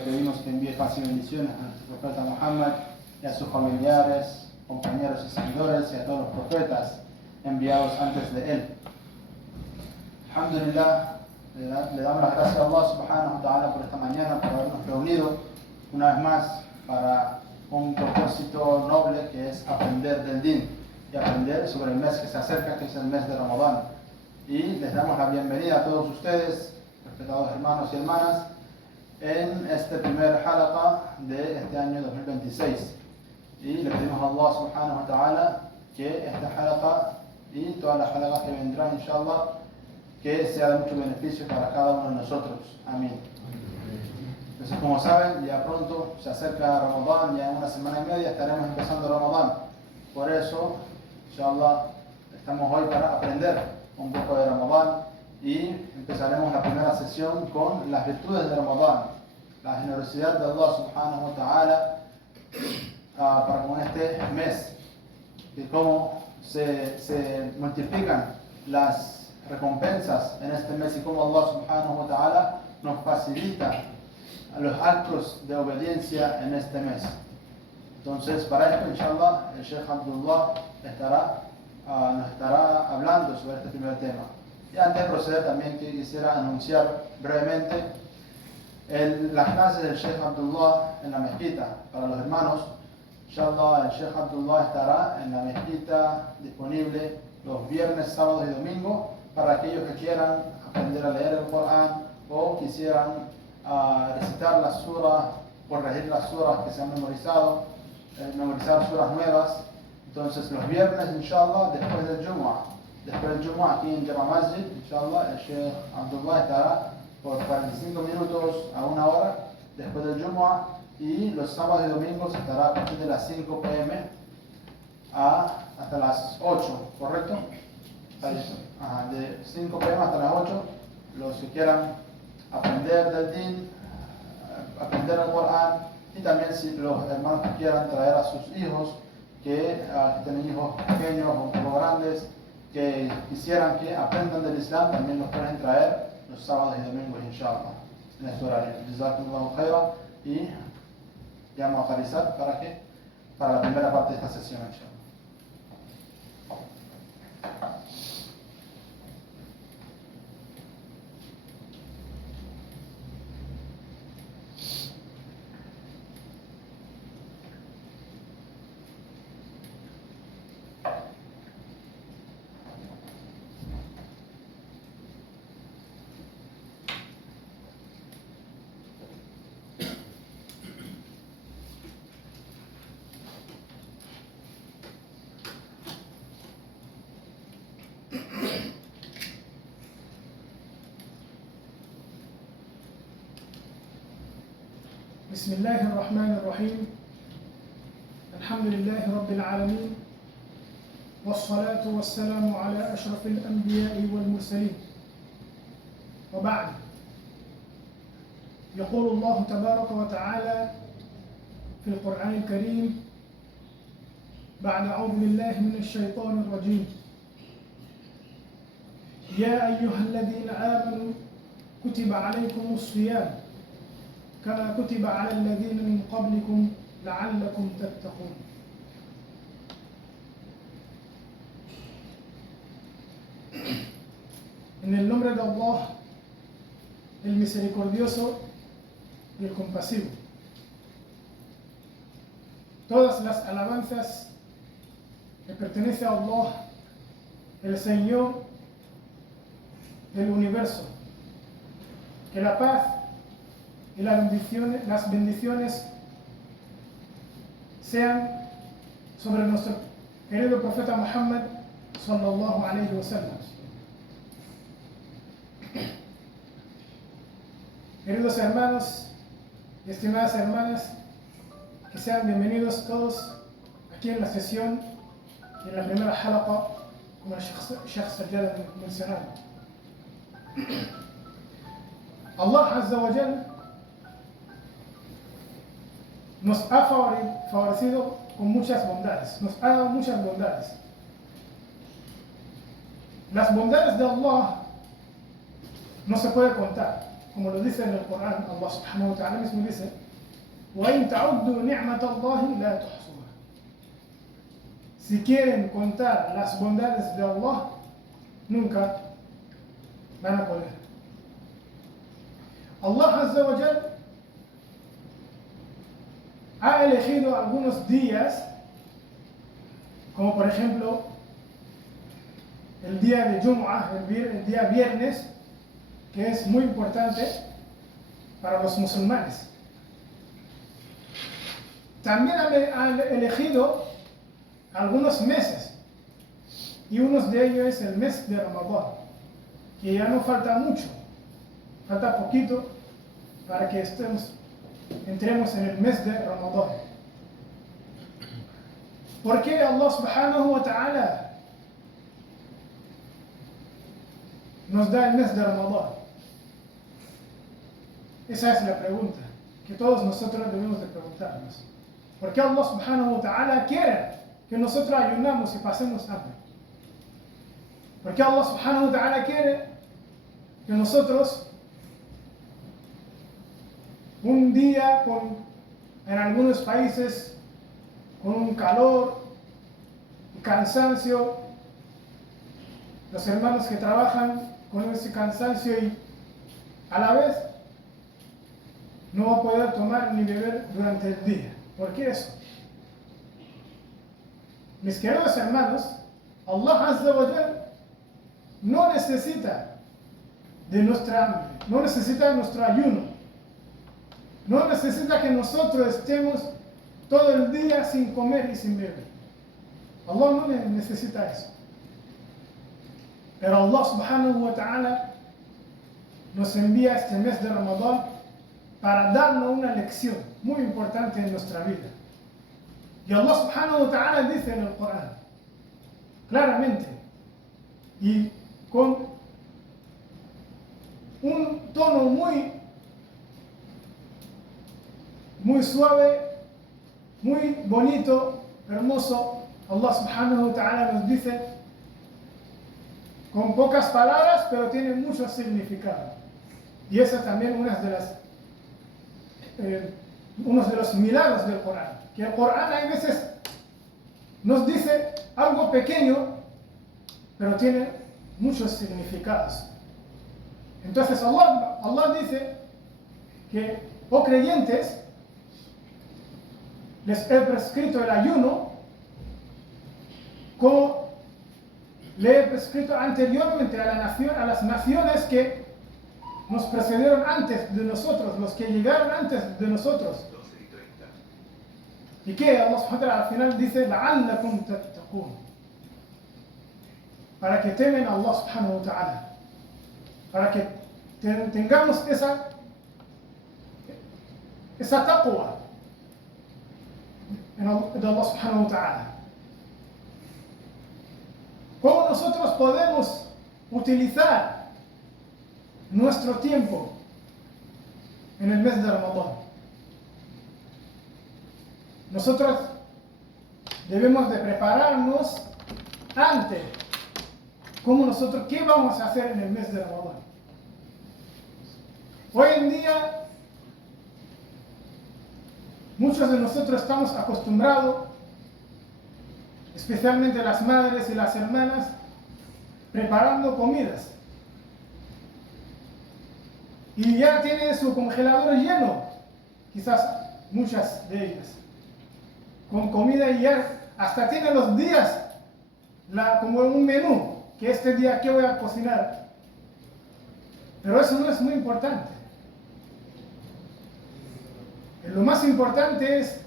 pedimos que envíe paz y bendiciones a nuestro profeta Muhammad y a sus familiares, compañeros y seguidores y a todos los profetas enviados antes de él. Alhamdulillah, le damos las gracias a Allah subhanahu wa ta'ala por esta mañana, por habernos reunido una vez más para un propósito noble que es aprender del din y aprender sobre el mes que se acerca, que es el mes de Ramadán. Y les damos la bienvenida a todos ustedes, respetados hermanos y hermanas, en este primer halaqa de este año 2026. Y le pedimos a Allah subhanahu wa ta'ala que este halaqa y todas las halaqas que vendrán, inshallah, que sea de mucho beneficio para cada uno de nosotros. Amén. Entonces, como saben, ya pronto se acerca Ramadán, ya en una semana y media estaremos empezando Ramadán. Por eso, inshallah, estamos hoy para aprender un poco de Ramadán y empezaremos la primera sesión con las virtudes de Ramadán, la generosidad de Allah subhanahu wa ta'ala para con este mes, y cómo se multiplican las recompensas en este mes y cómo Allah subhanahu wa ta'ala nos facilita los actos de obediencia en este mes. Entonces, para esto, inshallah, el Sheikh Abdullah nos estará hablando sobre este primer tema. Y antes de proceder, también quisiera anunciar brevemente las clases del Sheikh Abdullah en la mezquita para los hermanos. Inshallah, el Sheikh Abdullah estará en la mezquita disponible los viernes, sábados y domingos para aquellos que quieran aprender a leer el Corán o quisieran recitar las suras, corregir las suras que se han memorizado, memorizar suras nuevas. Entonces los viernes, inshallah, después del Jumu'ah aquí en Jama Masjid, inshallah, el Sheikh Abdullah estará por 45 minutos a una hora después del Jumu'ah, y los sábados y domingos estará a partir de las 5 p.m. hasta las 8, ¿correcto? De 5 p.m. hasta las 8, los que quieran aprender del din, aprender el Corán, y también si los hermanos que quieran traer a sus hijos, que tienen hijos pequeños o un poco grandes, que quisieran que aprendan del Islam, también los pueden traer los sábados y domingos, inshallah, en este horario. Jazakumullahu khairan, y ya vamos a finalizar para la primera parte de esta sesión, inshallah. بسم الله الرحمن الرحيم. الحمد لله رب العالمين، والصلاة والسلام على أشرف الأنبياء والمرسلين، وبعد. يقول الله تبارك وتعالى في القرآن الكريم بعد أعوذ بالله من الشيطان الرجيم: يا أيها الذين آمنوا كتب عليكم الصيام كما كتب على الذين من قبلكم لعلكم تتقون. En el nombre de Allah, el misericordioso y el compasivo. Todas las alabanzas le pertenecen a Allah, el Señor del universo. Que la paz y las bendiciones sean sobre nuestro querido profeta Muhammad sallallahu alayhi wa sallam. Queridos hermanos y estimadas hermanas, que sean bienvenidos todos aquí en la sesión y en la primera halaqa, como el Sheikh Sajjad mencionaba. Allah Azza wa Jal nos ha favorecido con muchas bondades, nos ha dado muchas bondades. Las bondades de Allah no se puede contar. como lo dice en el Corán, Allah subhanahu wa ta'ala mismo dice, وَإِن تَعُدُّوا نِعْمَةَ اللَّهِ لَا تُحْصُوهَا. Si quieren contar las bondades de Allah, nunca van a poder. Allah Azza wa Jal ha elegido algunos días, como por ejemplo el día de Jumu'ah, el día viernes, que es muy importante para los musulmanes. También han elegido algunos meses, y uno de ellos es el mes de Ramadán, que ya no falta mucho, falta poquito para que entremos en el mes de Ramadán. ¿Por qué Allah subhanahu wa ta'ala nos da el mes de Ramadán? Esa es la pregunta que todos nosotros debemos de preguntarnos. ¿Por qué Allah subhanahu wa ta'ala quiere que nosotros ayunamos y pasemos hambre? ¿Por qué Allah subhanahu wa ta'ala quiere que nosotros un día en algunos países con un calor y cansancio, los hermanos que trabajan con ese cansancio y a la vez no va a poder tomar ni beber durante el día? ¿Por qué eso? Mis queridos hermanos, Allah Azza wa Jal no necesita de nuestra hambre, no necesita de nuestro ayuno, no necesita que nosotros estemos todo el día sin comer y sin beber. Allah no necesita eso. Pero Allah subhanahu wa ta'ala nos envía este mes de Ramadán para darnos una lección muy importante en nuestra vida. Y Allah subhanahu wa ta'ala dice en el Corán, claramente, y con un tono muy suave, muy bonito, hermoso, Allah subhanahu wa ta'ala nos dice, con pocas palabras, pero tiene mucho significado. Y esa también uno de los milagros del Corán. Que el Corán hay veces nos dice algo pequeño, pero tiene muchos significados. Entonces Allah dice que, oh creyentes, les he prescrito el ayuno como le he prescrito anteriormente a las naciones que nos precedieron antes de nosotros, los que llegaron antes de nosotros. ¿Y qué? Allah subhanahu wa ta'ala al final dice, لَعَلَّكُمْ تَتَّقُونَ, para que temen a Allah subhanahu wa ta'ala, para que tengamos esa taqwa de Allah subhanahu wa ta'ala. ¿Cómo nosotros podemos utilizar nuestro tiempo en el mes de Ramadán? Nosotros debemos de prepararnos antes. ¿Qué vamos a hacer en el mes de Ramadán? Hoy en día, muchos de nosotros estamos acostumbrados, especialmente las madres y las hermanas, preparando comidas. Y ya tiene su congelador lleno, quizás muchas de ellas, con comida, y ya hasta tiene los días como un menú, que este día qué voy a cocinar. Pero eso no es muy importante. Lo más importante es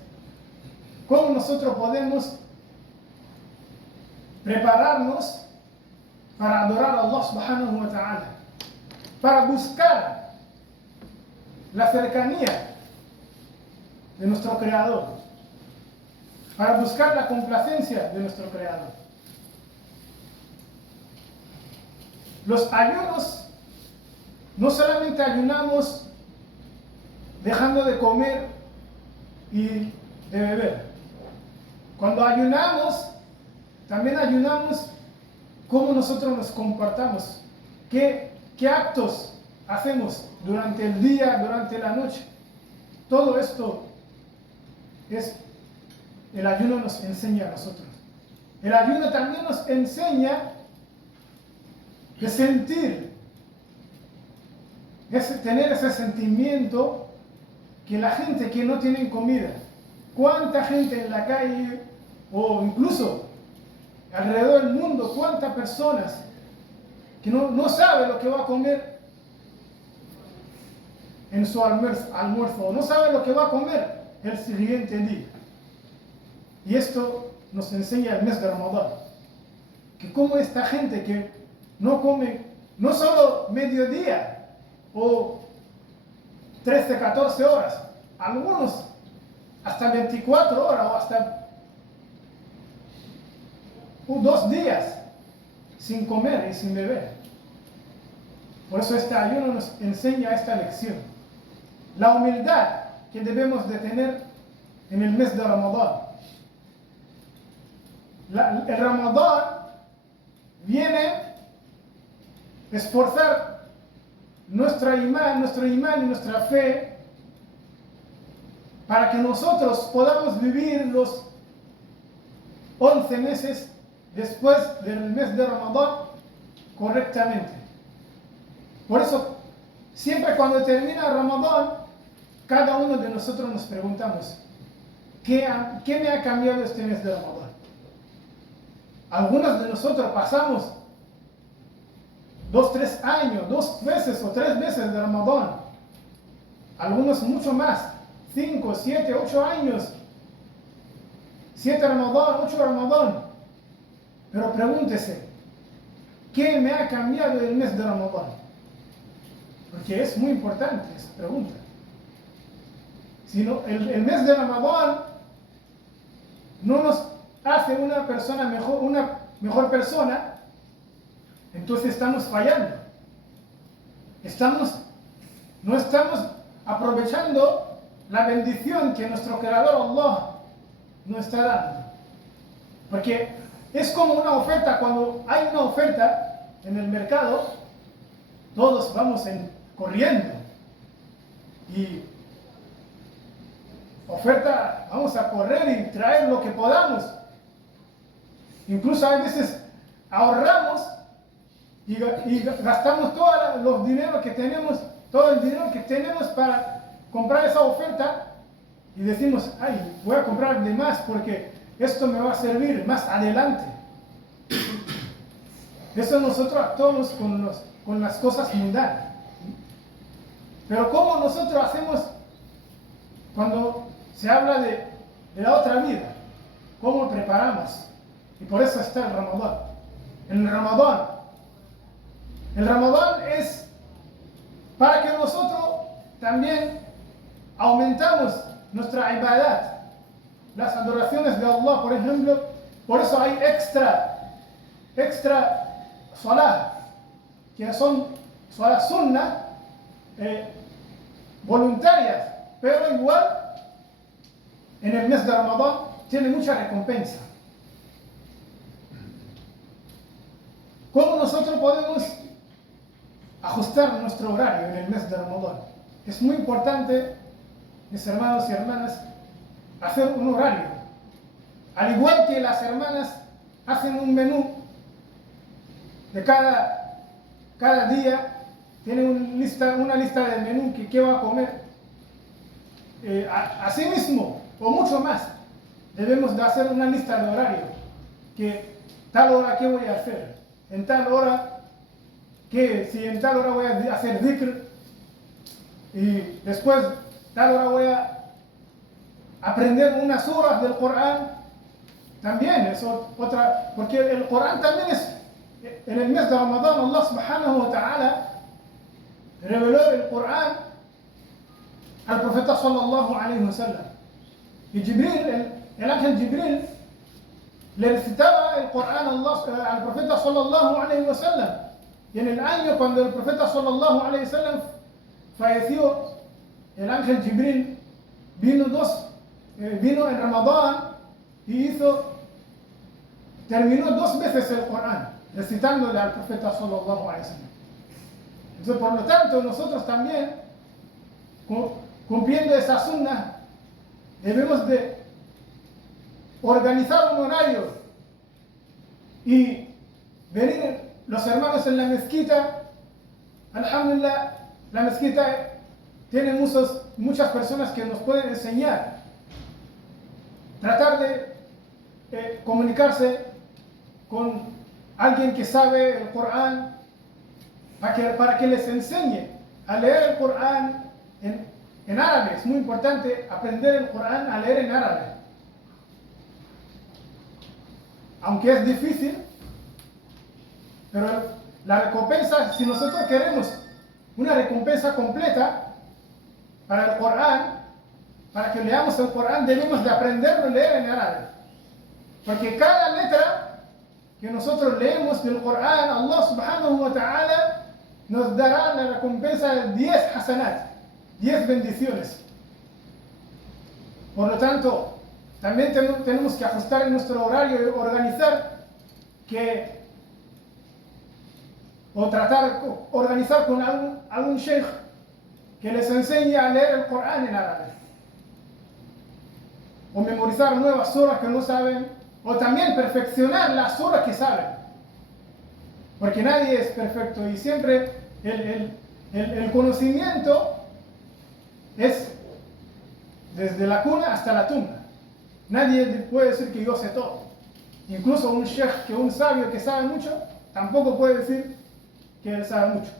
cómo nosotros podemos prepararnos para adorar a Allah subhanahu wa ta'ala, para buscar la cercanía de nuestro Creador, para buscar la complacencia de nuestro Creador. Los ayunos, no solamente ayunamos dejando de comer y de beber. Cuando ayunamos, también ayunamos cómo nosotros nos comportamos, qué actos hacemos durante el día, durante la noche. Todo esto el ayuno nos enseña a nosotros. El ayuno también nos enseña de sentir, tener ese sentimiento que la gente que no tiene comida, cuánta gente en la calle o incluso alrededor del mundo, cuántas personas que no sabe lo que va a comer en su almuerzo, no sabe lo que va a comer el siguiente día. Y esto nos enseña el mes de Ramadán, que como esta gente que no come no solo mediodía o 13, 14 horas, algunos hasta 24 horas o hasta 2 días sin comer y sin beber. Por eso este ayuno nos enseña esta lección. La humildad que debemos de tener en el mes de Ramadán. El Ramadán viene a esforzar nuestro imán y nuestra fe para que nosotros podamos vivir los 11 meses después del mes de Ramadán correctamente. Por eso, siempre cuando termina Ramadán, cada uno de nosotros nos preguntamos, ¿qué me ha cambiado este mes de Ramadán? Algunos de nosotros pasamos 2, 3 años, 2 veces o 3 veces de Ramadán. Algunos mucho más, 5, 7, 8 años. 7 Ramadán, 8 Ramadán. Pero pregúntese, ¿qué me ha cambiado el mes de Ramadán? Porque es muy importante esa pregunta. Si no, el mes de Ramadán no nos hace una mejor persona, entonces estamos fallando. No estamos aprovechando la bendición que nuestro Creador Allah nos está dando. Porque es como una oferta, cuando hay una oferta en el mercado, todos vamos corriendo. Y oferta, vamos a correr y traer lo que podamos. Incluso a veces ahorramos y gastamos todo el dinero que tenemos para comprar esa oferta y decimos, ay, voy a comprar de más porque esto me va a servir más adelante. Eso nosotros actuamos con las cosas mundanas. Pero ¿cómo nosotros hacemos cuando se habla de la otra vida? ¿Cómo preparamos? Y por eso está el Ramadán. El Ramadán es para que nosotros también aumentamos nuestra ibadat, las adoraciones de Allah, por ejemplo. Por eso hay extra salah, que son salah sunnah, voluntarias, pero igual en el mes de Ramadán tiene mucha recompensa. ¿Cómo nosotros podemos ajustar nuestro horario en el mes de Ramadán? Es muy importante, mis hermanos y hermanas, hacer un horario. Al igual que las hermanas hacen un menú de cada día, tienen una lista del menú que va a comer. Así mismo, o mucho más, debemos de hacer una lista de horario. Que tal hora, ¿qué voy a hacer? En tal hora, si en tal hora voy a hacer dhikr, y después tal hora voy a aprender unas horas del Corán, también es otra, porque el Corán también es, en el mes de Ramadán, Allah subhanahu wa ta'ala reveló el Corán al profeta sallallahu alayhi wa sallam. Y el ángel Jibril le recitaba el Corán al profeta sallallahu alayhi wa sallam. Y en el año cuando el profeta sallallahu alayhi wa sallam falleció, el ángel Jibril vino en Ramadán y terminó 2 veces el Corán, recitándole al profeta sallallahu alayhi wa sallam. Entonces, por lo tanto, nosotros también, cumpliendo esa sunna, debemos de organizar un horario y venir los hermanos en la mezquita. Alhamdulillah, la mezquita tiene muchas personas que nos pueden enseñar. Tratar de comunicarse con alguien que sabe el Corán para que les enseñe a leer el Corán en árabe. Es muy importante aprender el Corán a leer en árabe. Aunque es difícil, pero la recompensa, si nosotros queremos una recompensa completa para el Corán, para que leamos el Corán, debemos de aprenderlo a leer en árabe. Porque cada letra que nosotros leemos del Corán, Allah subhanahu wa ta'ala nos dará la recompensa de 10 hasanat, 10 bendiciones. Por lo tanto, también tenemos que ajustar en nuestro horario y organizar con algún sheikh que les enseñe a leer el Corán en árabe. O memorizar nuevas suras que no saben, o también perfeccionar las suras que saben. Porque nadie es perfecto y siempre el conocimiento es desde la cuna hasta la tumba. Nadie puede decir que yo sé todo. Incluso un sheikh, un sabio que sabe mucho, tampoco puede decir que él sabe mucho.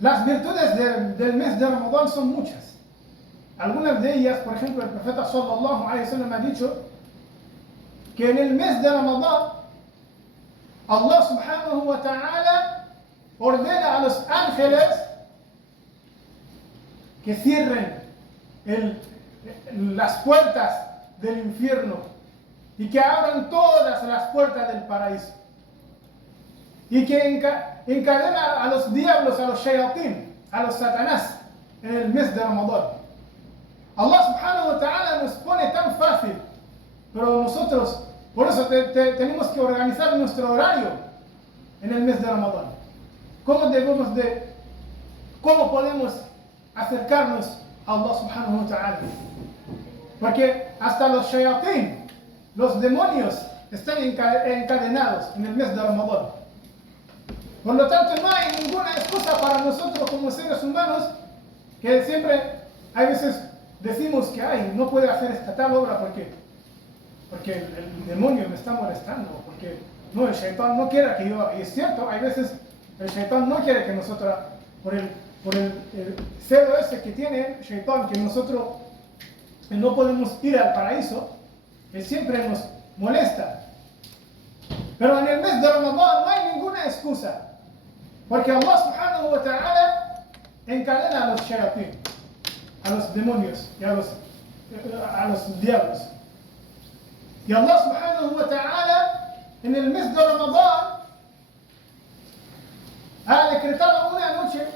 Las virtudes del mes de Ramadán son muchas. Algunas de ellas, por ejemplo, el profeta sallallahu alaihi wasallam ha dicho que en el mes de Ramadán Allah subhanahu wa ta'ala ordena a los ángeles que cierren las puertas del infierno y que abran todas las puertas del paraíso y que encadena a los diablos, a los shayatín, a los satanás en el mes de Ramadán. Allah subhanahu wa ta'ala nos pone tan fácil, pero nosotros por eso tenemos que organizar nuestro horario en el mes de Ramadán. ¿Cómo podemos acercarnos a Allah subhanahu wa ta'ala? Porque hasta los shayatín, los demonios, están encadenados en el mes de Ramadán. Por lo tanto, no hay ninguna excusa para nosotros como seres humanos que siempre, hay veces decimos que no puede hacer esta tal obra porque el demonio me está molestando, porque no, el shaitán no quiere que yo, y es cierto, hay veces el shaitán no quiere que nosotros, por el celo ese que tiene el shaitán, que nosotros no podemos ir al paraíso, que siempre nos molesta. Pero en el mes de Ramadán no hay ninguna excusa, porque Allah subhanahu wa ta'ala encadena a los shayatín, a los demonios y a los diablos. Y Allah subhanahu wa ta'ala en el mes de Ramadán ha decretado una noche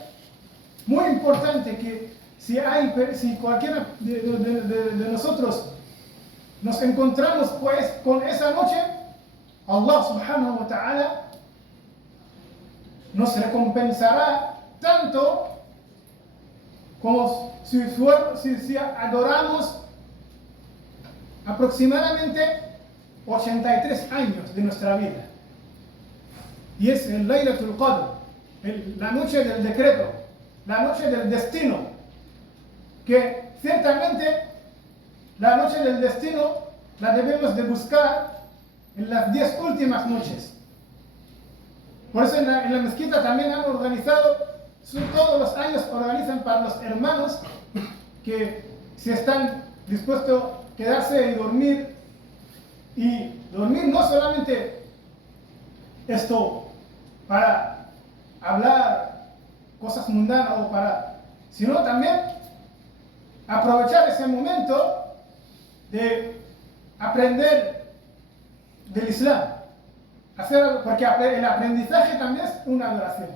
muy importante que si cualquiera de nosotros nos encontramos pues con esa noche, Allah subhanahu wa ta'ala nos recompensará tanto como si adoramos aproximadamente 83 años de nuestra vida. Y es el Laylatul Qadr, la noche del decreto, la noche del destino, que ciertamente la noche del destino la debemos de buscar en las 10 últimas noches. Por eso en la mezquita también han organizado, todos los años organizan para los hermanos que si están dispuestos a quedarse y dormir no solamente esto para hablar cosas mundanas sino también aprovechar ese momento de aprender del Islam, porque el aprendizaje también es una adoración.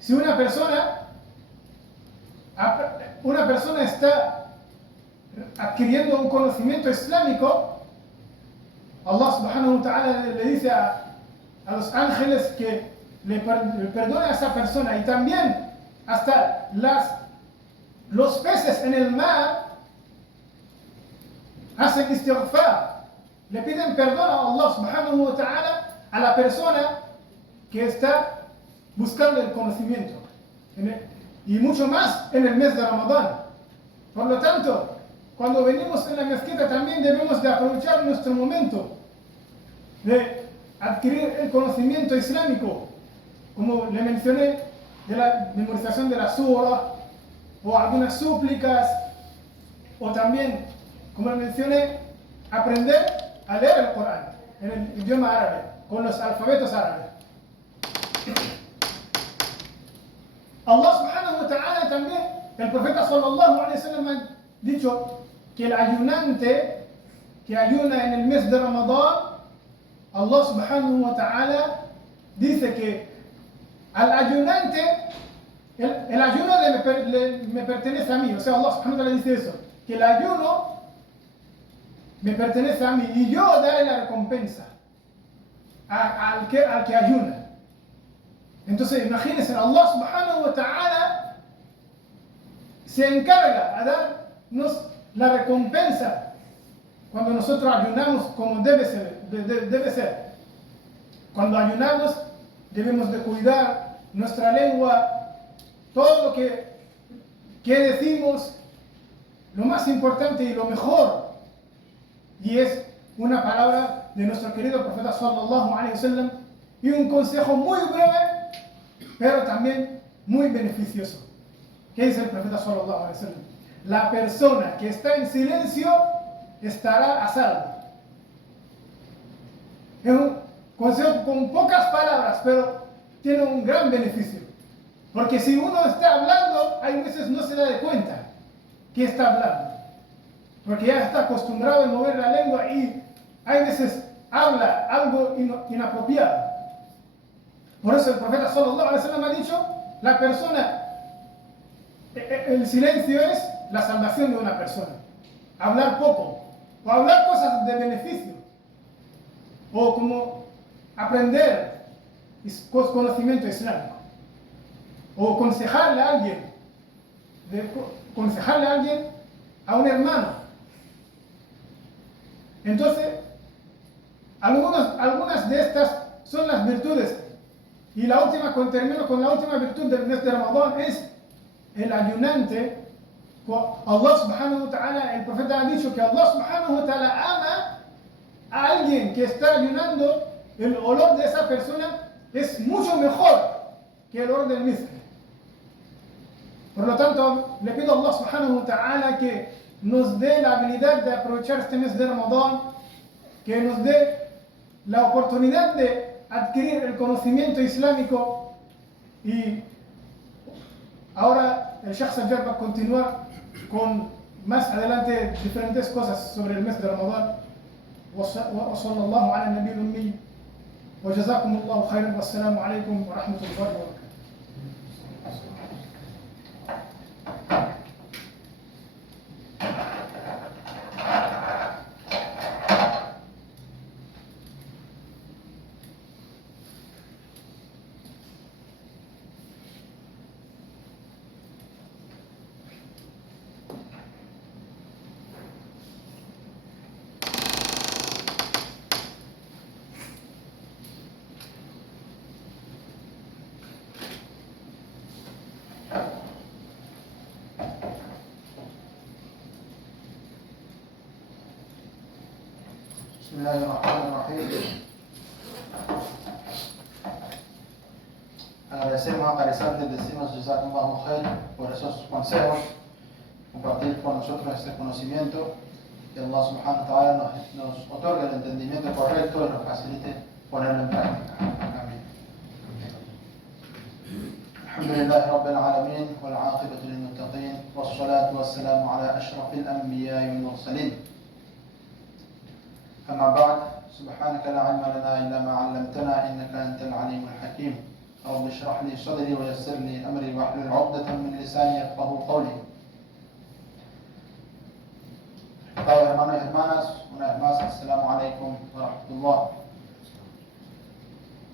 Si una persona está adquiriendo un conocimiento islámico, Allah subhanahu wa ta'ala le dice a los ángeles que le perdone a esa persona, y también hasta los peces en el mar hacen istighfar, le piden perdón a Allah subhanahu wa ta'ala a la persona que está buscando el conocimiento, y mucho más en el mes de Ramadán. Por lo tanto, cuando venimos en la mezquita también debemos de aprovechar nuestro momento de adquirir el conocimiento islámico, como le mencioné, de la memorización de la sura, o algunas súplicas, o también, como le mencioné, aprender a leer el Corán en el idioma árabe, con los alfabetos árabes. Allah subhanahu wa ta'ala también, el profeta sallallahu alaihi wasallam ha dicho que el ayunante que ayuna en el mes de Ramadán, Allah subhanahu wa ta'ala dice que al ayunante, el ayuno me pertenece a mí. O sea, Allah subhanahu wa ta'ala dice eso, que el ayuno me pertenece a mí y yo daré la recompensa al que ayuna. Entonces, imagínense, Allah subhanahu wa ta'ala se encarga a darnos la recompensa cuando nosotros ayunamos como debe ser. Cuando ayunamos debemos de cuidar nuestra lengua, todo lo que decimos, lo más importante y lo mejor, y es una palabra de nuestro querido profeta sallallahu alaihi wasallam, y un consejo muy breve pero también muy beneficioso. ¿Qué dice el profeta sallallahu alaihi wasallam? La persona que está en silencio estará a salvo. Es un consejo con pocas palabras, pero tiene un gran beneficio. Porque si uno está hablando, hay veces no se da de cuenta que está hablando, porque ya está acostumbrado a mover la lengua y hay veces habla algo inapropiado. Por eso el profeta sallallahu alaihi wasallam ha dicho, la persona, el silencio es la salvación de una persona. Hablar poco, o hablar cosas de beneficio, o como aprender conocimiento islámico, o aconsejarle a alguien, a un hermano. Entonces, algunas de estas son las virtudes. Y la última, termino con la última virtud del mes de Ramadán, es el ayunante. Allah subhanahu wa ta'ala, el profeta ha dicho que Allah subhanahu wa ta'ala ama a alguien que está ayunando. El olor de esa persona es mucho mejor que el olor del misk. Por lo tanto, le pido a Allah subhanahu wa ta'ala que nos dé la habilidad de aprovechar este mes de Ramadán, que nos dé la oportunidad de adquirir el conocimiento islámico. Y ahora el Sheikh Sajjad va a continuar con más adelante diferentes cosas sobre el mes de Ramadán. وصلى الله على النبي الأمي وجزاكم الله خيرا والسلام عليكم ورحمة الله وبركاته. Bismillahirrahmanirrahim. Agradecemos a Carizal, decimos Jazakumullahu khair por esos consejos, compartir con nosotros este conocimiento, que Allah subhanahu wa ta'ala nos otorgue el entendimiento correcto y nos facilite ponerlo en práctica. Amén. Alhamdulillahi Rabbil Alamin, wal aqibatu lil muttaqin, was salatu was salamu ala ashrafil anbiya'i wal mursalin. أما بعد سبحانك لا علم لنا إلا ما علمتنا إنك أنت العليم الحكيم رب اشرح لي صدري ويسر لي أمري واحلل عقدة من لساني يفقهوا قولي. Hermanos y hermanas, hermanas, una vez más, Assalamu alaikum wa rahmatullah.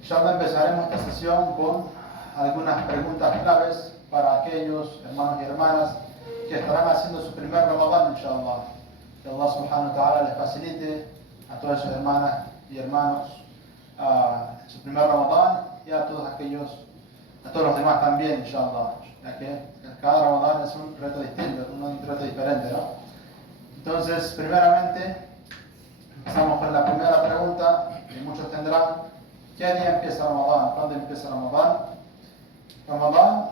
Inshallah empezaremos esta sesión con algunas preguntas claves para aquellos hermanos y hermanas que estarán haciendo su primer Ramadán, inshallah. Que Allah subhanahu wa ta'ala les facilite a todas sus hermanas y hermanos su primer Ramadán y a todos los demás también, inshallah. Ya que cada Ramadán es un reto distinto, un reto diferente, ¿no? Entonces, primeramente, empezamos con la primera pregunta que muchos tendrán. ¿Qué día empieza Ramadán? ¿Cuándo empieza Ramadán? Ramadán,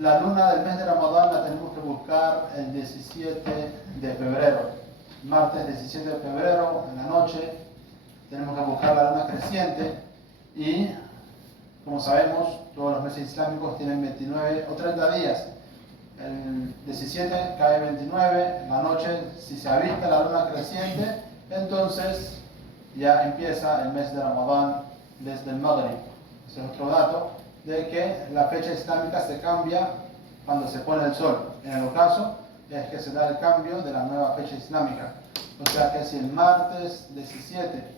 la luna del mes de Ramadán la tenemos que buscar el 17 de febrero. Martes 17 de febrero, en la noche, tenemos que buscar la luna creciente y, como sabemos, todos los meses islámicos tienen 29 o 30 días. El 17 cae 29, en la noche, si se avista la luna creciente, entonces ya empieza el mes de Ramadán desde el Maghrib. Ese es otro dato de que la fecha islámica se cambia cuando se pone el sol. En el ocaso es que se da el cambio de la nueva fecha islámica. O sea que si el martes 17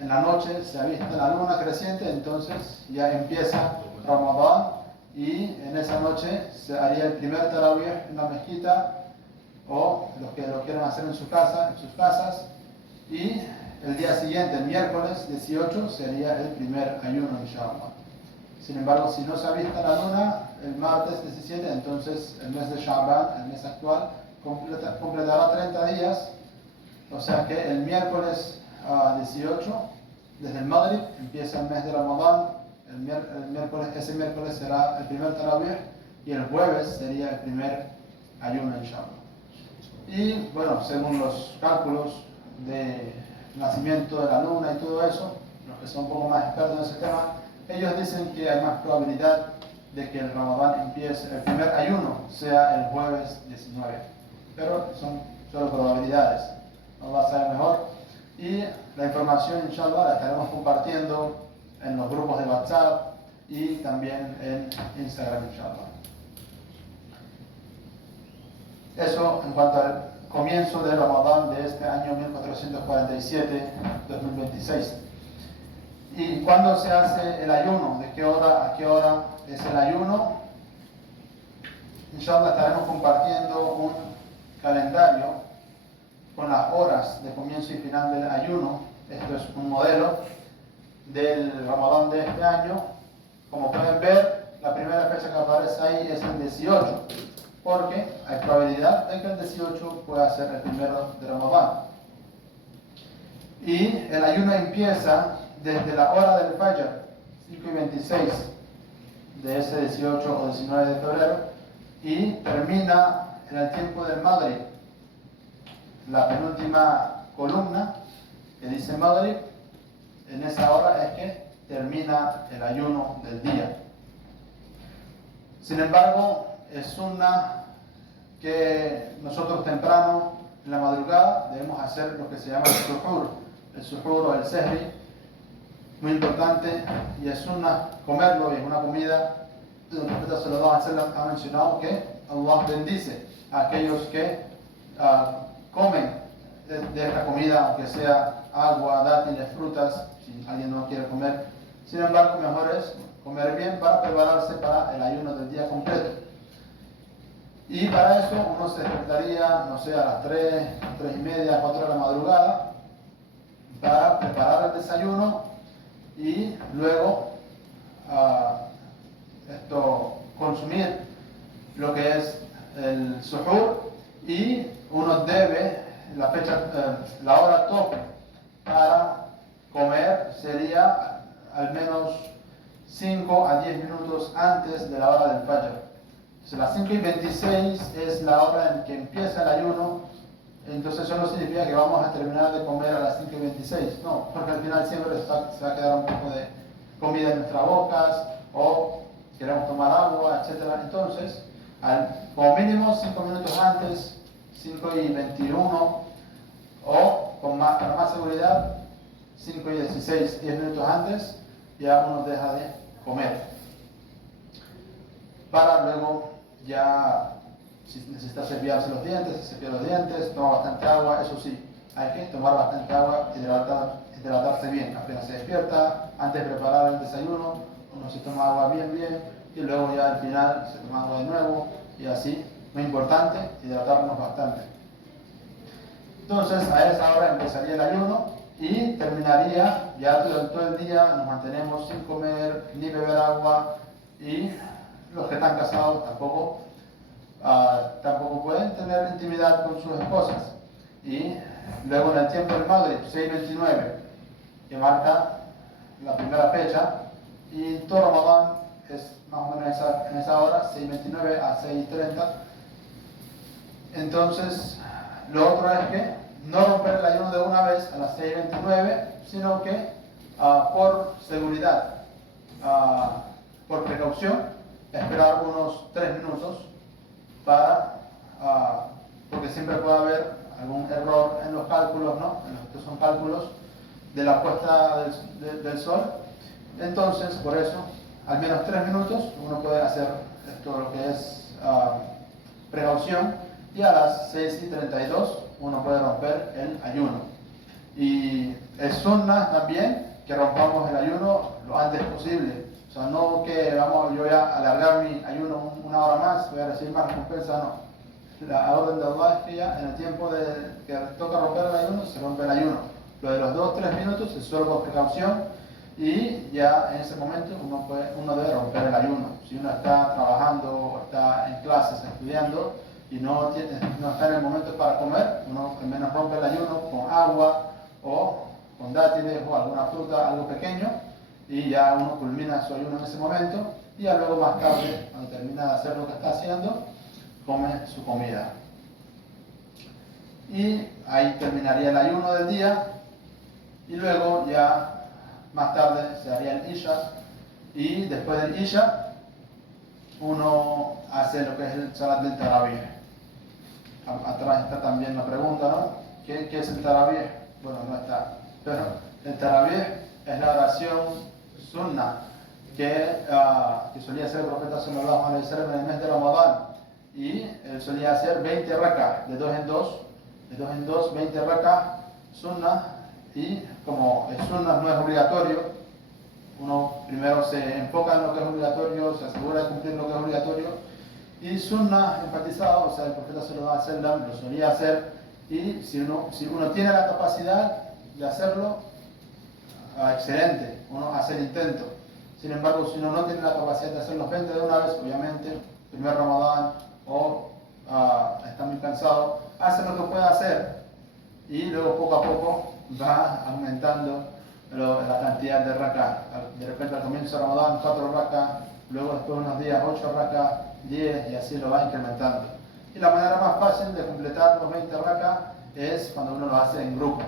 en la noche se avista la luna creciente, entonces ya empieza Ramadán y en esa noche se haría el primer tarawih en la mezquita o los que lo quieran hacer en sus casas, y el día siguiente, el miércoles 18, sería el primer ayuno, inshallah. Sin embargo, si no se avista la luna el martes 17, entonces el mes de Sha'ban, el mes actual, completará 30 días. O sea que el miércoles 18, desde el Maghrib, empieza el mes de Ramadán. Ese miércoles será el primer tarawih y el jueves sería el primer ayuno, inshallah. Y bueno, según los cálculos de nacimiento de la luna y todo eso, los que son un poco más expertos en ese tema, ellos dicen que hay más probabilidad de que el Ramadán empiece, el primer ayuno sea el jueves 19, pero son solo probabilidades, Allah sabe mejor. Y la información, inshallah, la estaremos compartiendo en los grupos de WhatsApp y también en Instagram, inshallah. Eso en cuanto al comienzo de Ramadán de este año 1447-2026. ¿Y cuándo se hace el ayuno? ¿De qué hora a qué hora es el ayuno? Inshallah estaremos compartiendo un calendario con las horas de comienzo y final del ayuno. Esto es un modelo del Ramadán de este año. Como pueden ver, la primera fecha que aparece ahí es el 18. Porque hay probabilidad de que el 18 pueda ser el primero de Ramadán. Y el ayuno empieza desde la hora del Fajr, 5:26 de ese 18 o 19 de febrero, y termina en el tiempo del Maghrib. La penúltima columna que dice Maghrib, en esa hora es que termina el ayuno del día. Sin embargo, es sunna que nosotros temprano en la madrugada debemos hacer lo que se llama el suhur o el sehri, muy importante, y es sunna comerlo, y es una comida. El profeta sallallahu alaihi wasallam ha mencionado que Allah bendice a aquellos que comen de esta comida, aunque sea agua, dátiles, frutas, si alguien no quiere comer. Sin embargo, mejor es comer bien para prepararse para el ayuno del día completo. Y para eso uno se despertaría, no sé, a las 3, 3:30, 4 de la madrugada para preparar el desayuno y luego consumir lo que es el suhur, y uno debe, la hora tope para comer sería al menos 5 a 10 minutos antes de la hora del Fajr. Las 5:26 es la hora en que empieza el ayuno, entonces eso no significa que vamos a terminar de comer a las 5:26, no, porque al final siempre se va a quedar un poco de comida en nuestras bocas, o queremos tomar agua, etc. Entonces, como mínimo 5 minutos antes, 5:21, o para más seguridad, 5:16, 10 minutos antes, ya uno deja de comer, para luego ya si necesita cepillarse los dientes, se cepilla los dientes, toma bastante agua, eso sí, hay que tomar bastante agua, hidratarse bien. Apenas se despierta, antes de preparar el desayuno, uno se toma agua bien, y luego ya al final se toma agua de nuevo, y así. Muy importante, hidratarnos bastante. Entonces, a esa hora empezaría el ayuno y terminaría, ya durante todo el día nos mantenemos sin comer ni beber agua, y los que están casados tampoco pueden tener intimidad con sus esposas. Y luego en el tiempo del Maghrib, 6:29, que marca la primera fecha, y todo Ramadán es más o menos en esa hora, 6:29 a 6:30. Entonces, lo otro es que no romper el ayuno de una vez a las 6:29, sino que por seguridad, por precaución, esperar unos 3 minutos porque siempre puede haber algún error en los cálculos, ¿no? En los que son cálculos de la puesta del sol. Entonces, por eso, al menos 3 minutos uno puede hacer esto, lo que es precaución, y a las 6:32 uno puede romper el ayuno. Y es sunna también que rompamos el ayuno lo antes posible. O sea, no que yo voy a alargar mi ayuno una hora más, voy a recibir más recompensa, no. La orden de Allah es que ya en el tiempo que toca romper el ayuno, se rompe el ayuno. Lo de los 2-3 minutos es solo por precaución, y ya en ese momento uno debe romper el ayuno. Si uno está trabajando o está en clases estudiando y no está en el momento para comer, uno al menos rompe el ayuno con agua o con dátiles o alguna fruta, algo pequeño, y ya uno culmina su ayuno en ese momento, y ya luego más tarde, cuando termina de hacer lo que está haciendo, come su comida. Y ahí terminaría el ayuno del día, y luego ya más tarde se haría el Isha, y después del Isha uno hace lo que es el Salat del Tarawih. Atrás está también la pregunta, ¿no? ¿Qué es el Tarawih? Bueno, no está, pero el Tarawih es la oración sunna que solía hacer el profeta sallallahu alaihi wasallam en el mes de Ramadán, y él solía hacer 20 rak'ah, de dos en dos, 20 rak'ah sunna. Y como el sunna no es obligatorio, uno primero se enfoca en lo que es obligatorio, se asegura de cumplir lo que es obligatorio, y sunna enfatizado, o sea, el profeta sallallahu alaihi wasallam lo solía hacer, y si uno tiene la capacidad de hacerlo, excelente, uno hace el intento. Sin embargo, si uno no tiene la capacidad de hacer los 20 de una vez, obviamente, primer Ramadán, o está muy cansado, hace lo que pueda hacer, y luego poco a poco va aumentando la cantidad de rak'ah. De repente al comienzo de Ramadán 4 rak'ah, luego después de unos días 8 rak'ah, 10, y así lo va incrementando. Y la manera más fácil de completar los 20 rak'ah es cuando uno lo hace en grupo.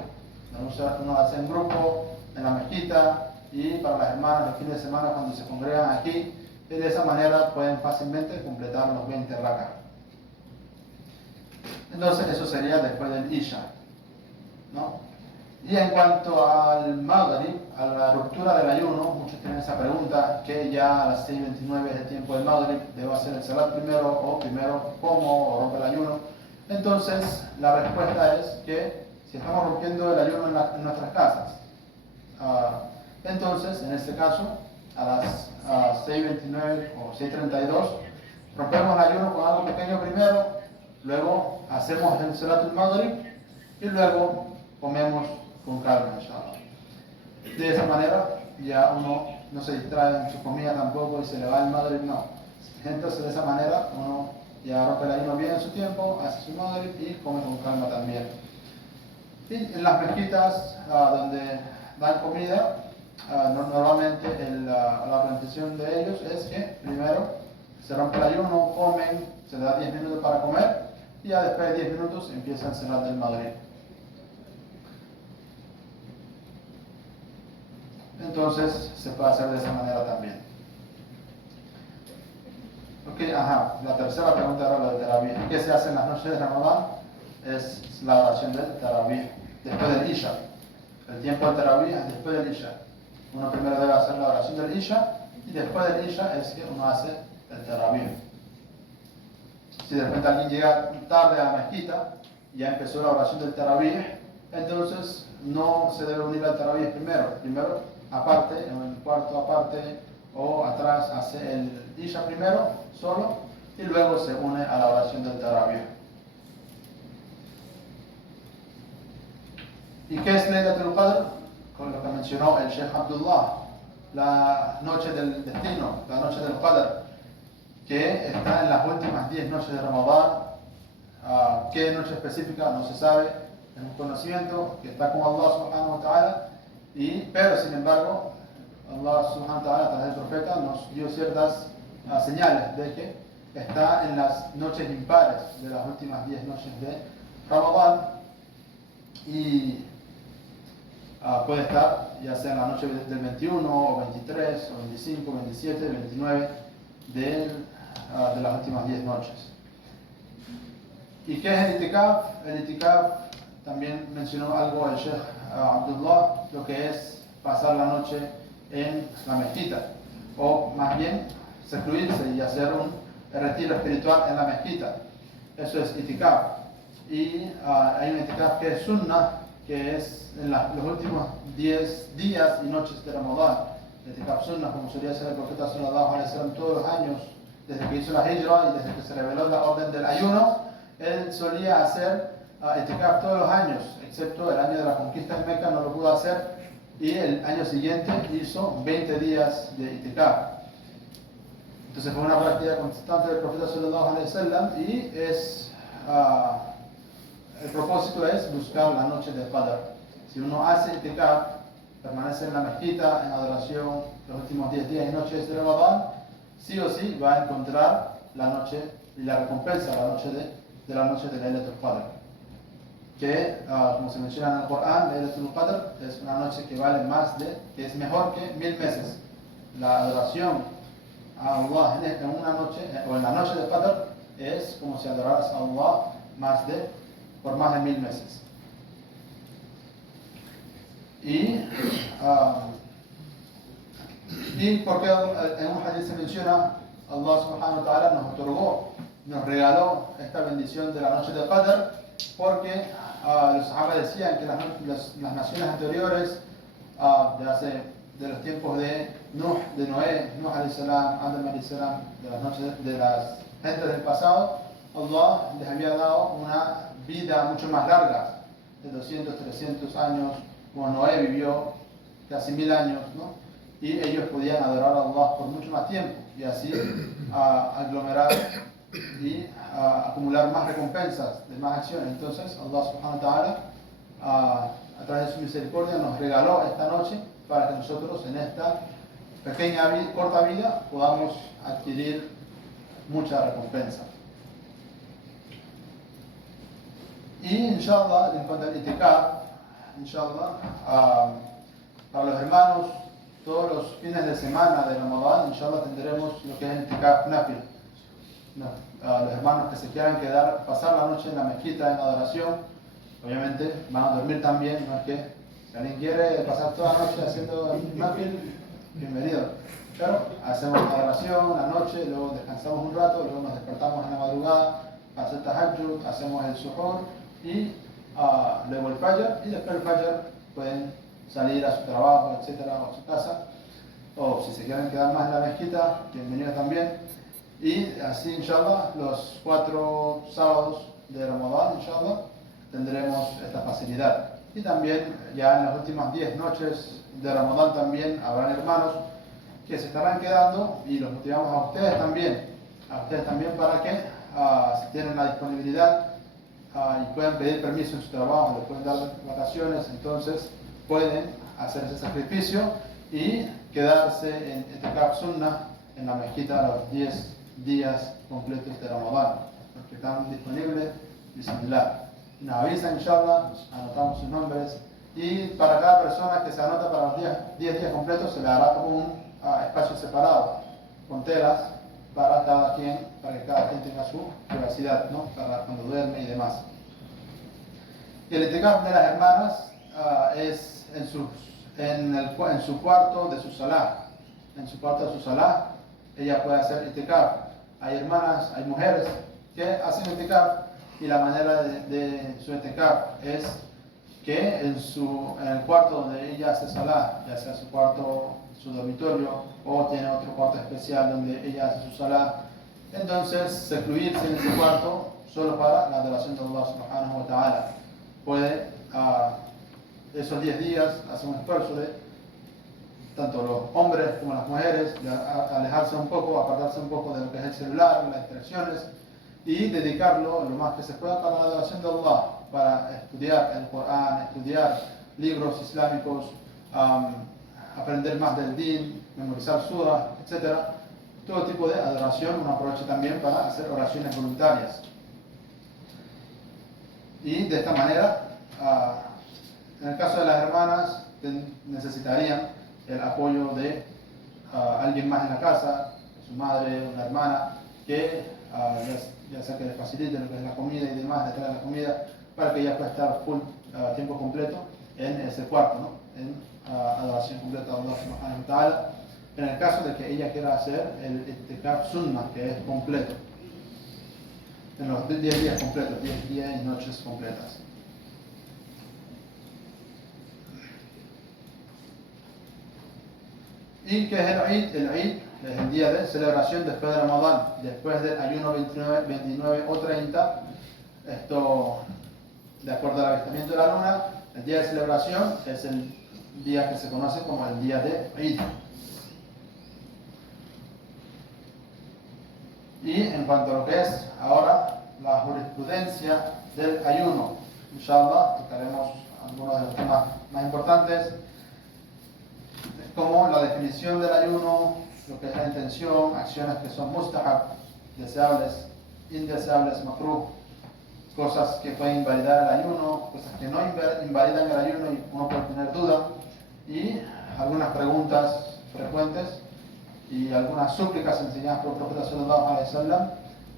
Uno lo hace en grupo, en la mezquita, y para las hermanas los fines de semana cuando se congregan aquí, y de esa manera pueden fácilmente completar los 20 rak'ah. Entonces eso sería después del Isha, ¿no? Y en cuanto al Maghrib, a la ruptura del ayuno, muchos tienen esa pregunta, que ya a las 6:29 es el tiempo del Maghrib, ¿debo hacer el Salat primero, o primero como, o rompe el ayuno? Entonces la respuesta es que si estamos rompiendo el ayuno en nuestras casas, entonces en este caso a las 6:29 o 6:32 rompemos el ayuno con algo pequeño primero, luego hacemos el Salat al-Maghrib, y luego comemos con calma, inshallah. De esa manera ya uno no se distrae en su comida tampoco y se le va el Maghrib, no. Entonces de esa manera uno ya rompe el ayuno bien en su tiempo, hace su Maghrib y come con calma también. Y en las mezquitas donde dan comida, normalmente la organización de ellos es que primero se rompe el ayuno, comen, se le da 10 minutos para comer, y ya después de 10 minutos empieza el Salat del Maghrib. Entonces se puede hacer de esa manera también. La tercera pregunta era la del Tarawih. ¿Qué se hace en las noches de Ramadán? Es la oración del Tarawih, después del Isha. El tiempo del Tarawih es después del Isha. Uno primero debe hacer la oración del Isha, y después del Isha es que uno hace el Tarawih. si de repente alguien llega tarde a la mezquita, ya empezó la oración del Tarawih, entonces no se debe unir al Tarawih primero. Primero, aparte, en el cuarto aparte o atrás, hace el Isha primero, solo, y luego se une a la oración del Tarawih. ¿Y qué es Laylatul Qadr? Con lo que mencionó el Sheikh Abdullah, la noche del destino, la noche del Qadr, que está en las últimas 10 noches de Ramadán. ¿Qué noche específica? No se sabe, es un conocimiento que está con Allah subhanahu wa ta'ala, pero sin embargo Allah subhanahu wa ta'ala a través del profeta nos dio ciertas señales de que está en las noches impares de las últimas 10 noches de Ramadán, y puede estar ya sea en la noche del 21 o 23 o 25, 27, 29 de las últimas 10 noches. ¿Y qué es el itikaf? El itikaf también mencionó algo el Sheikh Abdullah, lo que es pasar la noche en la mezquita, o más bien secluirse y hacer un retiro espiritual en la mezquita. Eso es itikaf. Y hay un itikaf que es sunnah, que es en los últimos 10 días y noches de Ramadán. El itikaf sunnah, como solía hacer el profeta sallallahu alaihi wasallam todos los años, desde que hizo la hijra y desde que se reveló la orden del ayuno, él solía hacer itikaf todos los años, excepto el año de la conquista de Meca, no lo pudo hacer, y el año siguiente hizo 20 días de itikaf. Entonces fue una práctica constante del profeta sallallahu alaihi wasallam, y el propósito es buscar la noche del Qadr. Si uno hace itikaf, permanece en la mezquita, en adoración, los últimos 10 días y noches de Ramadán, sí o sí va a encontrar la noche y la recompensa, la noche de la noche de Laylatul Qadr. Que, como se menciona en el Corán, Laylatul Qadr es una noche que vale que es mejor que 1000 meses. La adoración a Allah en una noche, o en la noche del Qadr, es como si adoraras a Allah por más de 1000 meses. Y porque en un hadith se menciona, Allah subhanahu wa ta'ala nos regaló esta bendición de la noche de Qadr, porque los sahabas decían que las naciones anteriores, de los tiempos de Noé, Nuh alayhi salam, Adam alayhi salam, de las gentes del pasado, Allah les había dado una vida mucho más larga, de 200, 300 años, como Noé vivió casi 1000 años, ¿no? Y ellos podían adorar a Allah por mucho más tiempo, y así aglomerar y acumular más recompensas de más acciones. Entonces Allah subhanahu wa ta'ala a través de su misericordia nos regaló esta noche para que nosotros en esta corta vida podamos adquirir mucha recompensa. Y inshallah, en cuanto al itikaf, inshallah, para los hermanos, todos los fines de semana de Ramadán, inshallah, tendremos lo que es el itikaf nafil. Los hermanos que se quieran pasar la noche en la mezquita en adoración, obviamente van a dormir también. No es que si alguien quiere pasar toda la noche haciendo nafil, bienvenido. Pero hacemos la adoración la noche, luego descansamos un rato, luego nos despertamos en la madrugada para hacer tahajjud, hacemos el suhoor y luego el fajr, y después del fajr pueden salir a su trabajo, etcétera, o a su casa, o si se quieren quedar más en la mezquita, bienvenidos también. Y así, inshallah, los 4 sábados de Ramadán, inshallah, tendremos esta facilidad. Y también, ya en las últimas 10 noches de Ramadán, también habrán hermanos que se estarán quedando, y los motivamos a ustedes también para que, si tienen la disponibilidad y pueden pedir permiso en su trabajo, les pueden dar vacaciones, entonces pueden hacer ese sacrificio y quedarse en itikaf sunnah en la mezquita los 10 días completos de Ramadán. Los que están disponibles, bismillah. Nos avisan, inshallah, anotamos sus nombres, y para cada persona que se anota para los 10 días completos se le hará como un espacio separado con telas para cada quien, para que cada quien tenga su privacidad, ¿no? Para cuando duerme y demás. Y el itikaf de las hermanas es en su cuarto de su salah. En su cuarto de su salah ella puede hacer itikaf. Hay hermanas, hay mujeres que hacen itikaf, y la manera de su itikaf es que en el cuarto donde ella hace salah, ya sea su cuarto, su dormitorio, o tiene otro cuarto especial donde ella hace su salah, entonces secluirse en ese cuarto solo para la adoración de Allah subhanahu wa ta'ala. Puede esos 10 días hacer un esfuerzo de tanto los hombres como las mujeres, de alejarse un poco, apartarse un poco de lo que es el celular, las distracciones, y dedicarlo lo más que se pueda para la adoración de Allah, para estudiar el Corán, estudiar libros islámicos, aprender más del din, memorizar surah, etc. Todo tipo de adoración uno aprovecha también para hacer oraciones voluntarias. Y de esta manera, en el caso de las hermanas, necesitarían el apoyo de alguien más en la casa, su madre, una hermana, que ya sea que le facilite lo que es la comida y demás, le trae la comida, para que ella pueda estar full tiempo completo en ese cuarto, ¿no? En adoración completa a Allah subhanahu wa ta'ala. En el caso de que ella quiera hacer el itikaf sunnah, que es completo, en los 10 días completos, 10 días y noches completas. ¿Y qué es el Eid? El Eid es el día de celebración después de Ramadán, después del ayuno 29 o 30. Esto, de acuerdo al avistamiento de la luna, el día de celebración es el día que se conoce como el día de Eid. Y en cuanto a lo que es ahora la jurisprudencia del ayuno, inshallah, tocaremos algunos de los temas más importantes, como la definición del ayuno, lo que es la intención, acciones que son mustahab, deseables, indeseables, makruh, cosas que pueden invalidar el ayuno, cosas que no invalidan el ayuno y uno puede tener duda, y algunas preguntas frecuentes y algunas súplicas enseñadas por el profeta sallallahu alaihi wasallam,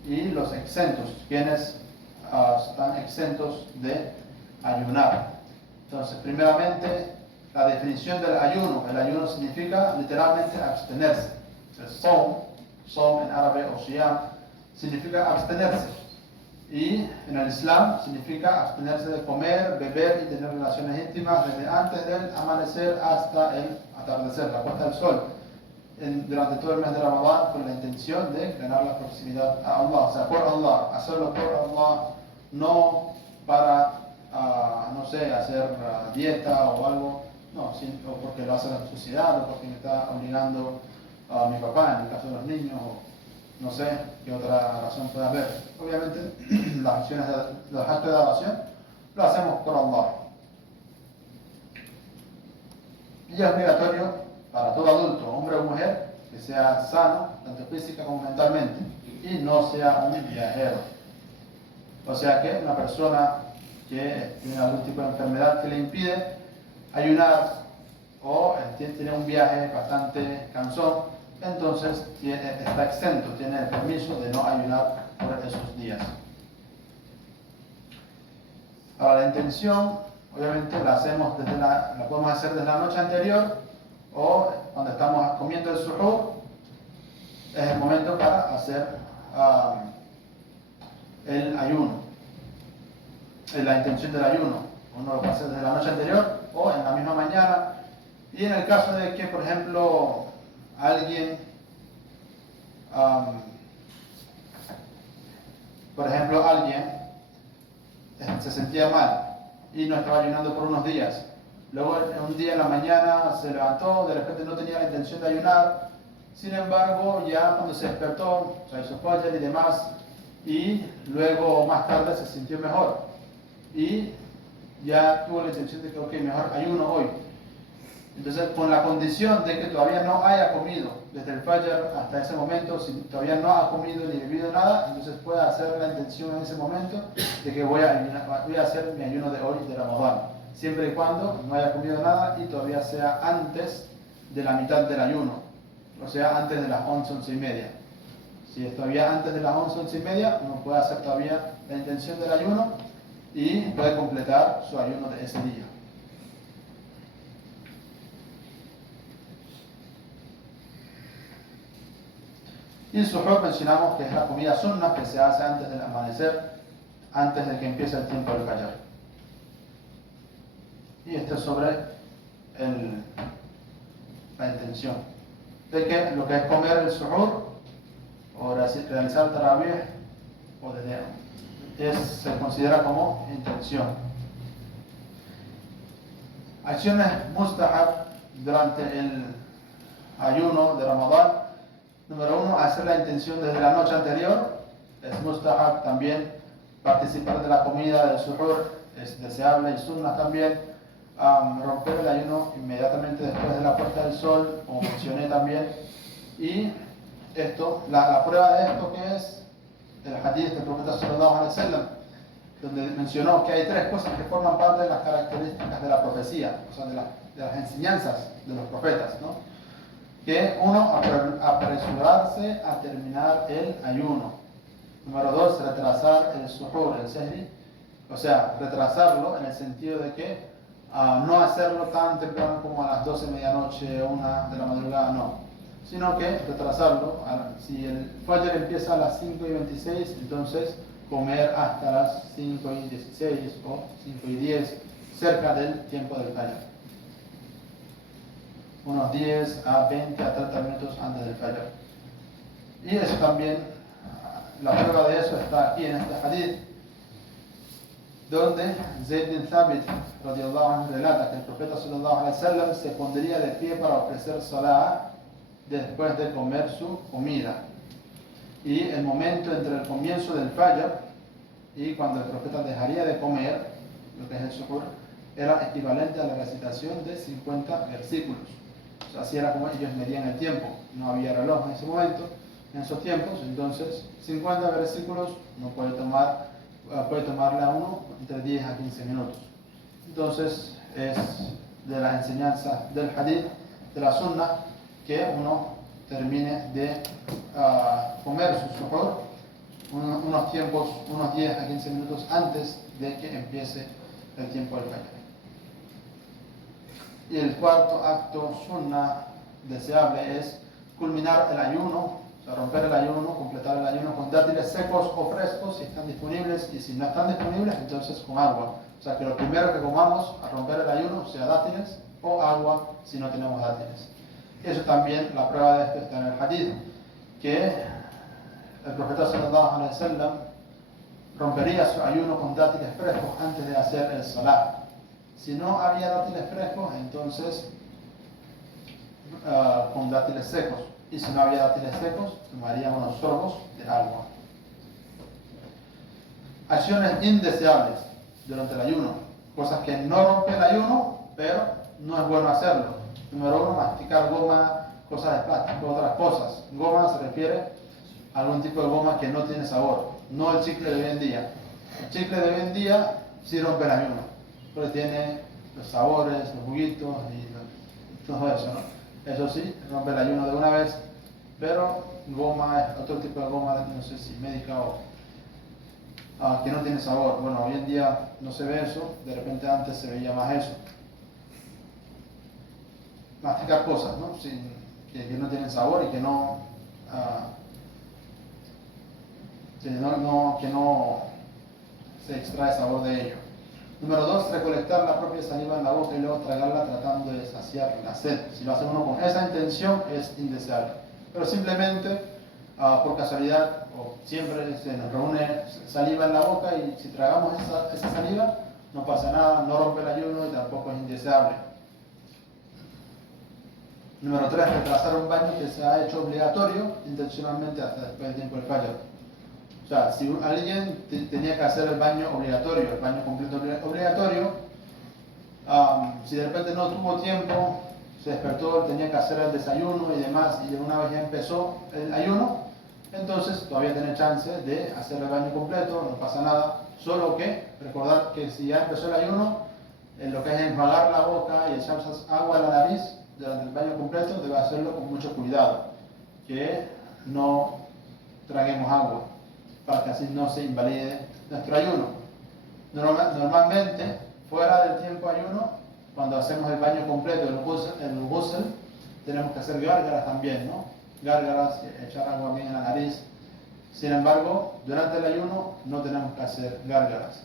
y los exentos, quienes están exentos de ayunar. Entonces, primeramente, la definición del ayuno. El ayuno significa literalmente abstenerse. El som en árabe o siyam, significa abstenerse. Y en el Islam significa abstenerse de comer, beber y tener relaciones íntimas desde antes del amanecer hasta el atardecer, la puesta del sol, durante todo el mes de Ramadán, con la intención de ganar la proximidad a Allah, o sea, por Allah, hacerlo por Allah, no para, no sé, hacer dieta o algo, no, o porque lo hace la sociedad, o porque me está obligando a mi papá, en el caso de los niños, o no sé qué otra razón puede haber. Obviamente, las acciones, los actos de adoración, lo hacemos por Allah. Y es obligatorio para todo adulto, hombre o mujer, que sea sano, tanto física como mentalmente, y no sea un viajero. O sea que una persona que tiene algún tipo de enfermedad que le impide ayunar, o tiene un viaje bastante cansón, entonces está exento, tiene el permiso de no ayunar por esos días. Ahora, la intención, obviamente, la podemos hacer desde la noche anterior, o cuando estamos comiendo el suhoor, es el momento para hacer el ayuno, la intención del ayuno. Uno lo puede hacer desde la noche anterior o en la misma mañana. Y en el caso de que, por ejemplo, alguien, se sentía mal y no estaba ayunando por unos días. Luego, un día en la mañana se levantó, de repente no tenía la intención de ayunar. Sin embargo, ya cuando se despertó, o sea, hizo fajr y demás, y luego más tarde se sintió mejor. Y ya tuvo la intención de que, ok, mejor ayuno hoy. Entonces, con la condición de que todavía no haya comido, desde el fajr hasta ese momento, si todavía no ha comido ni bebido nada, entonces puede hacer la intención en ese momento de que voy a hacer mi ayuno de hoy de Ramadán, siempre y cuando no haya comido nada y todavía sea antes de la mitad del ayuno, o sea, antes de las 11, 11 y media. Si es todavía antes de las 11, 11 y media, uno puede hacer todavía la intención del ayuno y puede completar su ayuno de ese día. Y suhoor mencionamos que es la comida sunna que se hace antes del amanecer, antes de que empiece el tiempo del fajr. Y esto es sobre la intención de que lo que es comer el suhoor o realizar tarawih o se considera como intención. Acciones mustahab durante el ayuno de Ramadán. Número 1, hacer la intención desde la noche anterior. Es mustahab también. Participar de la comida del suhoor es deseable y sunnah también. Romper el ayuno inmediatamente después de la puesta del sol, como mencioné también. Y la prueba de esto que es el hadith del profeta sallallahu alaihi wasallam, donde mencionó que hay tres cosas que forman parte de las características de la profecía, o sea, de las enseñanzas de los profetas, ¿no? Que uno, apresurarse a terminar el ayuno. Número 2, retrasar el suhoor, el sehri, o sea, retrasarlo en el sentido de que no hacerlo tan temprano como a las 12 de medianoche o 1 de la madrugada, no, sino que retrasarlo. Si el fajr empieza a las 5:26, entonces comer hasta las 5:16 o 5:10, cerca del tiempo del fajr. Unos 10 a 20 a 30 minutos antes del fajr. Y eso también, la prueba de eso está aquí en este hadith, donde Zayd bin Thabit radiyallahu anhu relata que el profeta sallallahu alaihi wasallam se pondría de pie para ofrecer salah después de comer su comida. Y el momento entre el comienzo del fajr y cuando el profeta dejaría de comer, lo que es el suhoor, era equivalente a la recitación de 50 versículos. O sea, así era como ellos medían el tiempo. No había reloj en ese momento, en esos tiempos. Entonces, 50 versículos no puede tomarle a uno entre 10 a 15 minutos. Entonces, es de las enseñanzas del hadith, de la sunnah, que uno termine de comer su suhoor unos 10 a 15 minutos antes de que empiece el tiempo del fajr. Y el cuarto acto sunnah deseable es culminar el ayuno, o sea, romper el ayuno, completar el ayuno con dátiles secos o frescos si están disponibles, y si no están disponibles, entonces con agua. O sea, que lo primero que comamos a romper el ayuno sea dátiles o agua si no tenemos dátiles. Eso también, la prueba de esto está en el hadith, que el profeta sallallahu alaihi wasallam rompería su ayuno con dátiles frescos antes de hacer el salat. Si no había dátiles frescos, entonces con dátiles secos. Y si no había dátiles secos, tomaría unos sorbos de agua. Acciones indeseables durante el ayuno. Cosas que no rompen el ayuno, pero no es bueno hacerlo. Número 1, masticar goma, cosas de plástico, otras cosas. Goma se refiere a algún tipo de goma que no tiene sabor, no el chicle de hoy en día. El chicle de hoy en día sí rompe el ayuno, porque tiene los sabores, los juguitos y todo eso, ¿no? Eso sí, rompe el ayuno de una vez, pero goma es otro tipo de goma, no sé si médica o que no tiene sabor. Bueno, hoy en día no se ve eso, de repente antes se veía más eso. Masticar cosas, ¿no? Que no tienen sabor y que no se extrae sabor de ello. Número 2, recolectar la propia saliva en la boca y luego tragarla tratando de saciar la sed. Si lo hace uno con esa intención es indeseable. Pero simplemente, por casualidad, o siempre se nos reúne saliva en la boca y si tragamos esa saliva, no pasa nada, no rompe el ayuno y tampoco es indeseable. Número 3, retrasar un baño que se ha hecho obligatorio intencionalmente hasta después del tiempo del fajr. O sea, si alguien tenía que hacer el baño obligatorio, el baño completo obligatorio, si de repente no tuvo tiempo, se despertó, tenía que hacer el desayuno y demás, y una vez ya empezó el ayuno, entonces todavía tiene chance de hacer el baño completo, no pasa nada. Solo que recordar que si ya empezó el ayuno, en lo que es enjuagar la boca y echar agua a la nariz durante el baño completo, debe hacerlo con mucho cuidado, que no traguemos agua, para que así no se invalide nuestro ayuno. Normalmente, fuera del tiempo ayuno, cuando hacemos el baño completo, el ghusl, tenemos que hacer gárgaras también, ¿no? gárgaras, echar agua bien en la nariz. Sin embargo, durante el ayuno no tenemos que hacer gárgaras.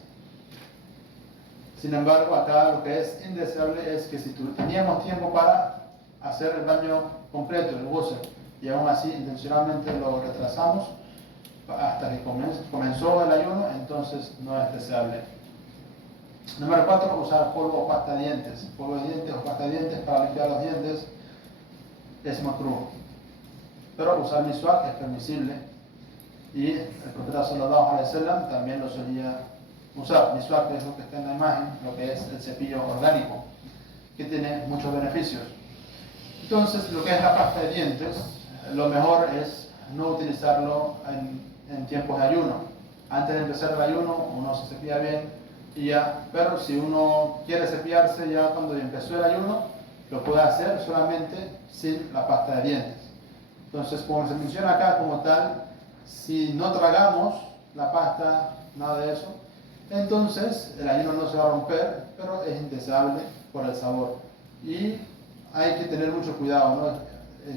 Sin embargo, acá lo que es indeseable es que si teníamos tiempo para hacer el baño completo, el ghusl, y aún así intencionalmente lo retrasamos hasta que comenzó el ayuno, entonces no es deseable. Número 4, usar polvo o pasta de dientes. Polvo de dientes o pasta de dientes para limpiar los dientes es makruh. Pero usar miswak es permisible. Y el profeta sallallahu alaihi wasallam también lo solía usar. Miswak es lo que está en la imagen, lo que es el cepillo orgánico, que tiene muchos beneficios. Entonces, lo que es la pasta de dientes, lo mejor es no utilizarlo en tiempos de ayuno. Antes de empezar el ayuno, uno se cepilla bien y ya. Pero si uno quiere cepillarse ya cuando empezó el ayuno, lo puede hacer solamente sin la pasta de dientes. Entonces, como se menciona acá como tal, si no tragamos la pasta, nada de eso, entonces el ayuno no se va a romper, pero es indeseable por el sabor. Y hay que tener mucho cuidado, ¿no?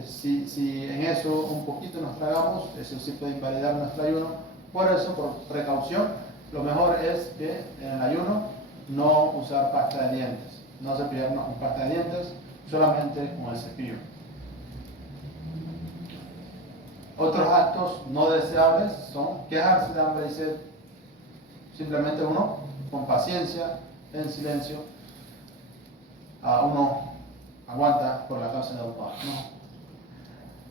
Si en eso un poquito nos tragamos, eso sí puede invalidar nuestro ayuno. Por eso, por precaución, lo mejor es que en el ayuno no usar pasta de dientes, no cepillarnos con pasta de dientes, solamente con el cepillo. Otros actos no deseables son quejarse de hambre y sed. Simplemente uno, con paciencia, en silencio, uno aguanta por la causa de Allah, ¿no?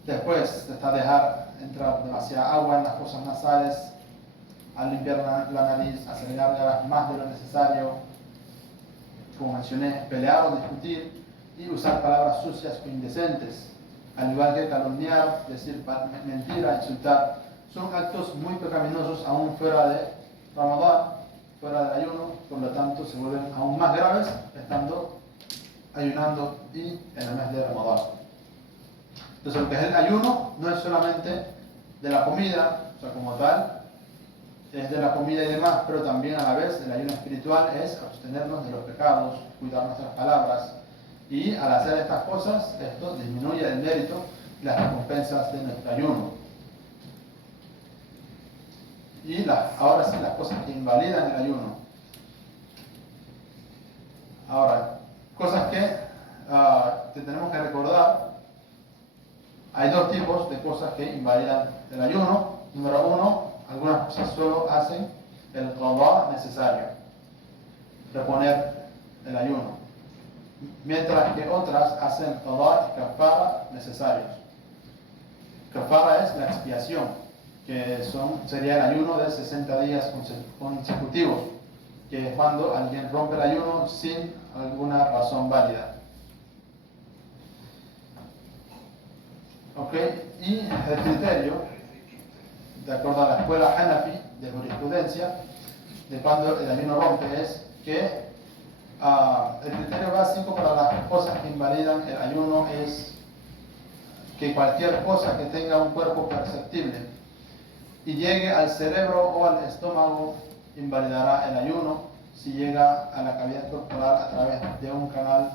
Después está dejar entrar demasiada agua en las fosas nasales, al limpiar la nariz, hacer gárgaras más de lo necesario, como mencioné, pelear o discutir y usar palabras sucias o indecentes, al igual que calumniar, decir mentira, insultar. Son actos muy pecaminosos aún fuera de Ramadán, fuera del ayuno, por lo tanto se vuelven aún más graves estando ayunando y en el mes de Ramadán. Entonces, lo que es el ayuno no es solamente de la comida, o sea, como tal, es de la comida y demás, pero también a la vez el ayuno espiritual es abstenernos de los pecados, cuidar nuestras palabras. Y al hacer estas cosas, esto disminuye el mérito y las recompensas de nuestro ayuno. Y ahora sí, las cosas que invalidan el ayuno. Ahora, cosas que tenemos que recordar. Hay dos tipos de cosas que invalidan el ayuno. Número 1, algunas cosas solo hacen el qadá necesario, reponer el ayuno, mientras que otras hacen qadá y kafara necesarios. Kafara es la expiación, que sería el ayuno de 60 días consecutivos, que es cuando alguien rompe el ayuno sin alguna razón válida. ¿Ok? Y el criterio, de acuerdo a la escuela Hanafi de jurisprudencia, de cuando el ayuno rompe, es que el criterio básico para las cosas que invalidan el ayuno es que cualquier cosa que tenga un cuerpo perceptible y llegue al cerebro o al estómago invalidará el ayuno si llega a la cavidad corporal a través de un canal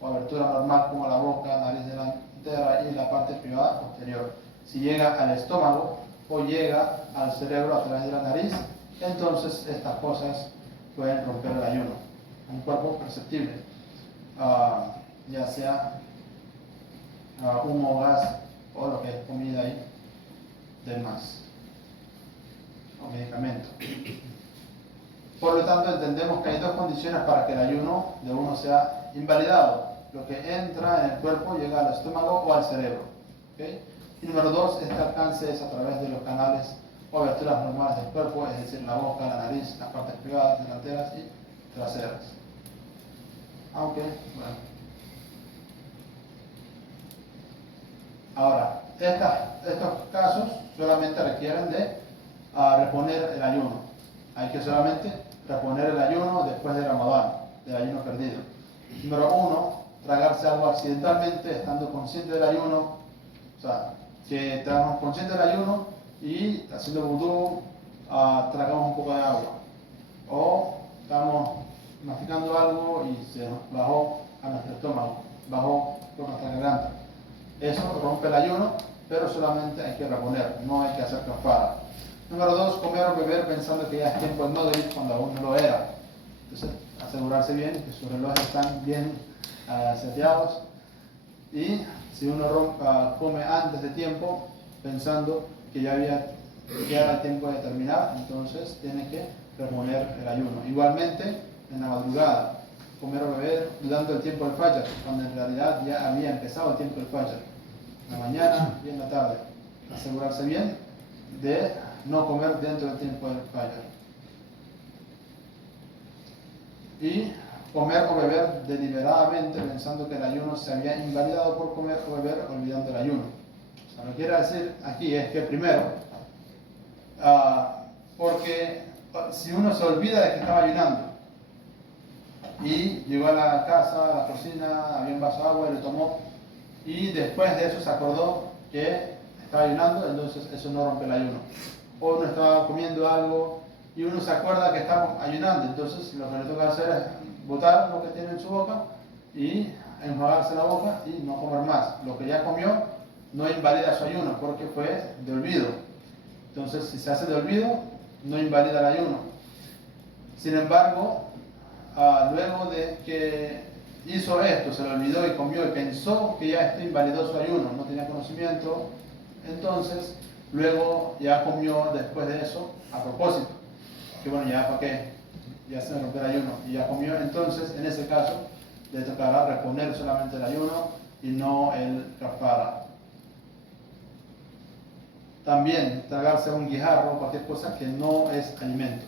o abertura normal como la boca, nariz delantera y la parte privada posterior. Si llega al estómago o llega al cerebro a través de la nariz, entonces estas cosas pueden romper el ayuno. Un cuerpo perceptible, ya sea humo, gas o lo que es comida y demás, o medicamento. Por lo tanto, entendemos que hay dos condiciones para que el ayuno de uno sea invalidado. Lo que entra en el cuerpo llega al estómago o al cerebro. ¿Okay? Y número 2, este alcance es a través de los canales o aberturas normales del cuerpo, es decir, la boca, la nariz, las partes privadas, delanteras y traseras. Aunque, bueno. Ahora, estos casos solamente requieren de reponer el ayuno. Hay que solamente reponer el ayuno después de Ramadán, del ayuno perdido. Número 1, tragarse algo accidentalmente, estando consciente del ayuno. O sea, que estamos conscientes del ayuno y haciendo vudú, tragamos un poco de agua. O estamos masticando algo y se nos bajó a nuestro estómago, bajó por nuestra garganta. Eso rompe el ayuno pero solamente hay que reponer, no hay que hacer kafara. Número 2, comer o beber pensando que ya es tiempo de Maghrib cuando aún no lo era. Entonces, asegurarse bien que sus relojes están bien seteados. Y si uno come antes de tiempo, pensando que ya era tiempo de terminar, entonces tiene que reponer el ayuno. Igualmente, en la madrugada, comer o beber dudando el tiempo del Fajr, cuando en realidad ya había empezado el tiempo del Fajr. En la mañana y en la tarde. Asegurarse bien de no comer dentro del tiempo del Fajr. Y comer o beber deliberadamente pensando que el ayuno se había invalidado por comer o beber olvidando el ayuno. O sea, lo que quiere decir aquí es que primero, porque si uno se olvida de que estaba ayunando y llegó a la casa, a la cocina, había un vaso de agua y lo tomó y después de eso se acordó que estaba ayunando, entonces eso no rompe el ayuno. O uno estaba comiendo algo y uno se acuerda que estamos ayunando, entonces lo que le toca hacer es botar lo que tiene en su boca y enjuagarse la boca y no comer más. Lo que ya comió no invalida su ayuno porque fue de olvido. Entonces, si se hace de olvido, no invalida el ayuno. Sin embargo, luego de que hizo esto, se lo olvidó y comió y pensó que ya esto invalidó su ayuno, no tenía conocimiento, entonces luego ya comió después de eso a propósito. Que bueno, ya para qué, ya se me rompió el ayuno y ya comió, entonces en ese caso le tocará reponer solamente el ayuno y no el kafara. También tragarse un guijarro o cualquier cosa que no es alimento.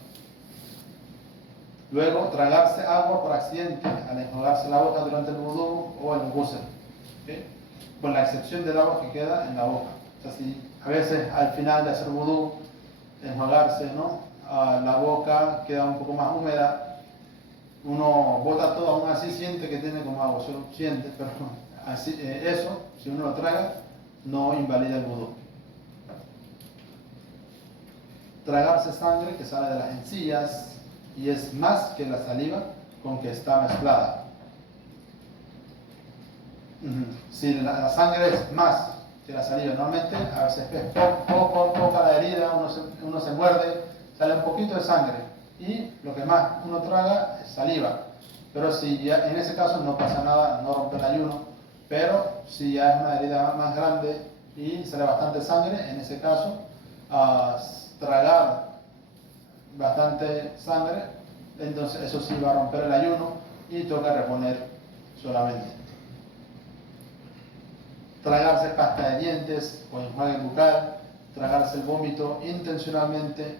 Luego, tragarse agua por accidente al enjuagarse la boca durante el wudú o el ghusl, ¿okay? Con la excepción del agua que queda en la boca. O sea, si a veces al final de hacer wudú, enjuagarse, ¿no? La boca queda un poco más húmeda, uno bota todo, aún así siente que tiene como agua, solo siente, pero así, eso, si uno lo traga, no invalida el wudú. Tragarse sangre que sale de las encías y es más que la saliva con que está mezclada. Si la sangre es más que la saliva, normalmente a veces es poca la herida, uno se muerde, sale un poquito de sangre y lo que más uno traga es saliva. Pero si ya en ese caso no pasa nada, no rompe el ayuno, pero si ya es una herida más grande y sale bastante sangre, en ese caso tragar bastante sangre, entonces eso sí va a romper el ayuno y toca reponer solamente. Tragarse pasta de dientes o enjuague bucal, tragarse el vómito intencionalmente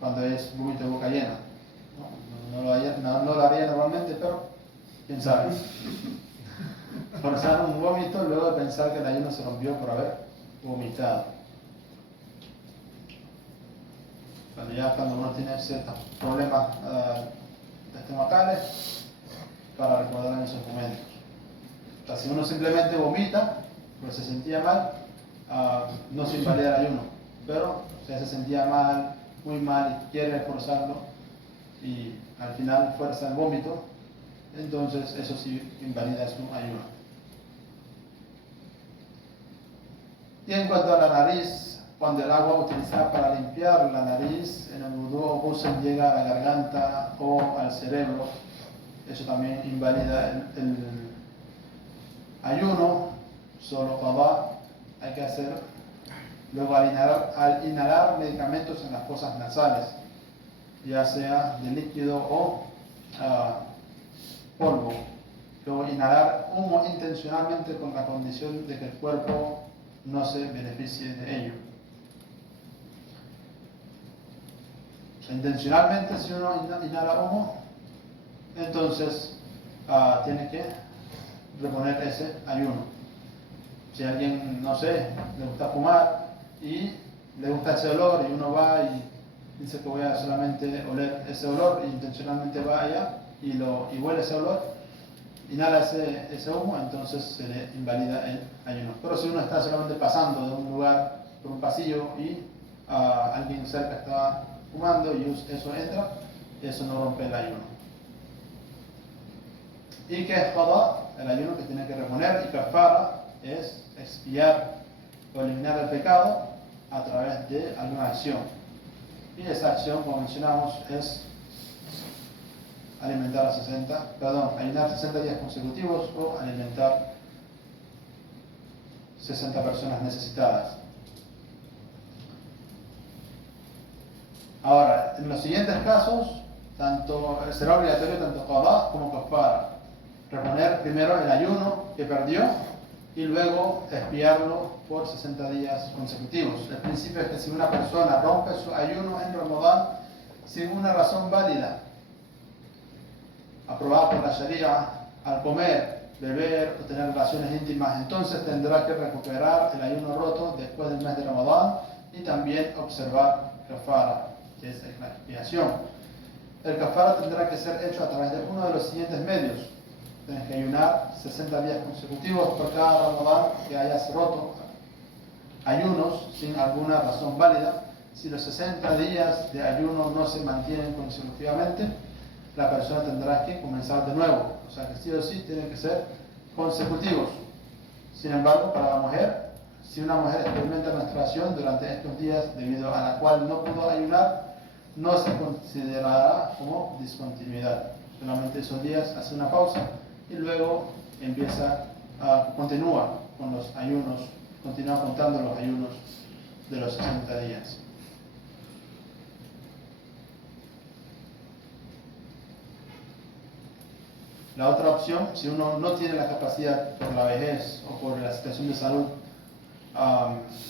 cuando es vómito de boca llena. No lo haría normalmente, pero quién sabe. Forzar un vómito luego de pensar que el ayuno se rompió por haber vomitado. Cuando uno tiene ciertos problemas estomacales, para recordar en esos momentos. O sea, si uno simplemente vomita, pues se sentía mal, no se invalida el ayuno. Pero si se sentía mal, muy mal y quiere forzarlo y al final fuerza el vómito, entonces eso sí invalida su ayuno. Y en cuanto a la nariz, cuando el agua utilizada para limpiar la nariz en el wudú o ghusl llega a la garganta o al cerebro, eso también invalida el ayuno, solo qadá hay que hacer. Luego al inhalar medicamentos en las fosas nasales, ya sea de líquido o polvo. Luego inhalar humo intencionalmente con la condición de que el cuerpo no se beneficie de ello. Intencionalmente, si uno inhala humo, entonces tiene que reponer ese ayuno. Si a alguien, no sé, le gusta fumar y le gusta ese olor y uno va y dice que voy a solamente oler ese olor e intencionalmente va allá y huele ese olor, inhala ese humo, entonces se le invalida el ayuno. Pero si uno está solamente pasando de un lugar por un pasillo y alguien cerca está fumando y eso entra, eso no rompe el ayuno. ¿Y qué es qadá? El ayuno que tiene que reponer, y kafara es expiar o eliminar el pecado a través de alguna acción. Y esa acción, como mencionamos, es ayunar 60 días consecutivos o alimentar 60 personas necesitadas. Ahora, en los siguientes casos, será obligatorio tanto qadá como kafara. Reponer primero el ayuno que perdió y luego expiarlo por 60 días consecutivos. El principio es que si una persona rompe su ayuno en Ramadán sin una razón válida, aprobada por la Sharia, al comer, beber o tener relaciones íntimas, entonces tendrá que recuperar el ayuno roto después del mes de Ramadán y también observar kafara, que es la expiación. El kafara tendrá que ser hecho a través de uno de los siguientes medios. Tienes que ayunar 60 días consecutivos por cada Ramadán que hayas roto ayunos sin alguna razón válida. Si los 60 días de ayuno no se mantienen consecutivamente, la persona tendrá que comenzar de nuevo. O sea que sí o sí tienen que ser consecutivos. Sin embargo, para la mujer, si una mujer experimenta menstruación durante estos días debido a la cual no pudo ayunar, no se considerará como discontinuidad. Solamente esos días hace una pausa y luego continúa con los ayunos, continúa contando los ayunos de los 60 días. La otra opción, si uno no tiene la capacidad por la vejez o por la situación de salud,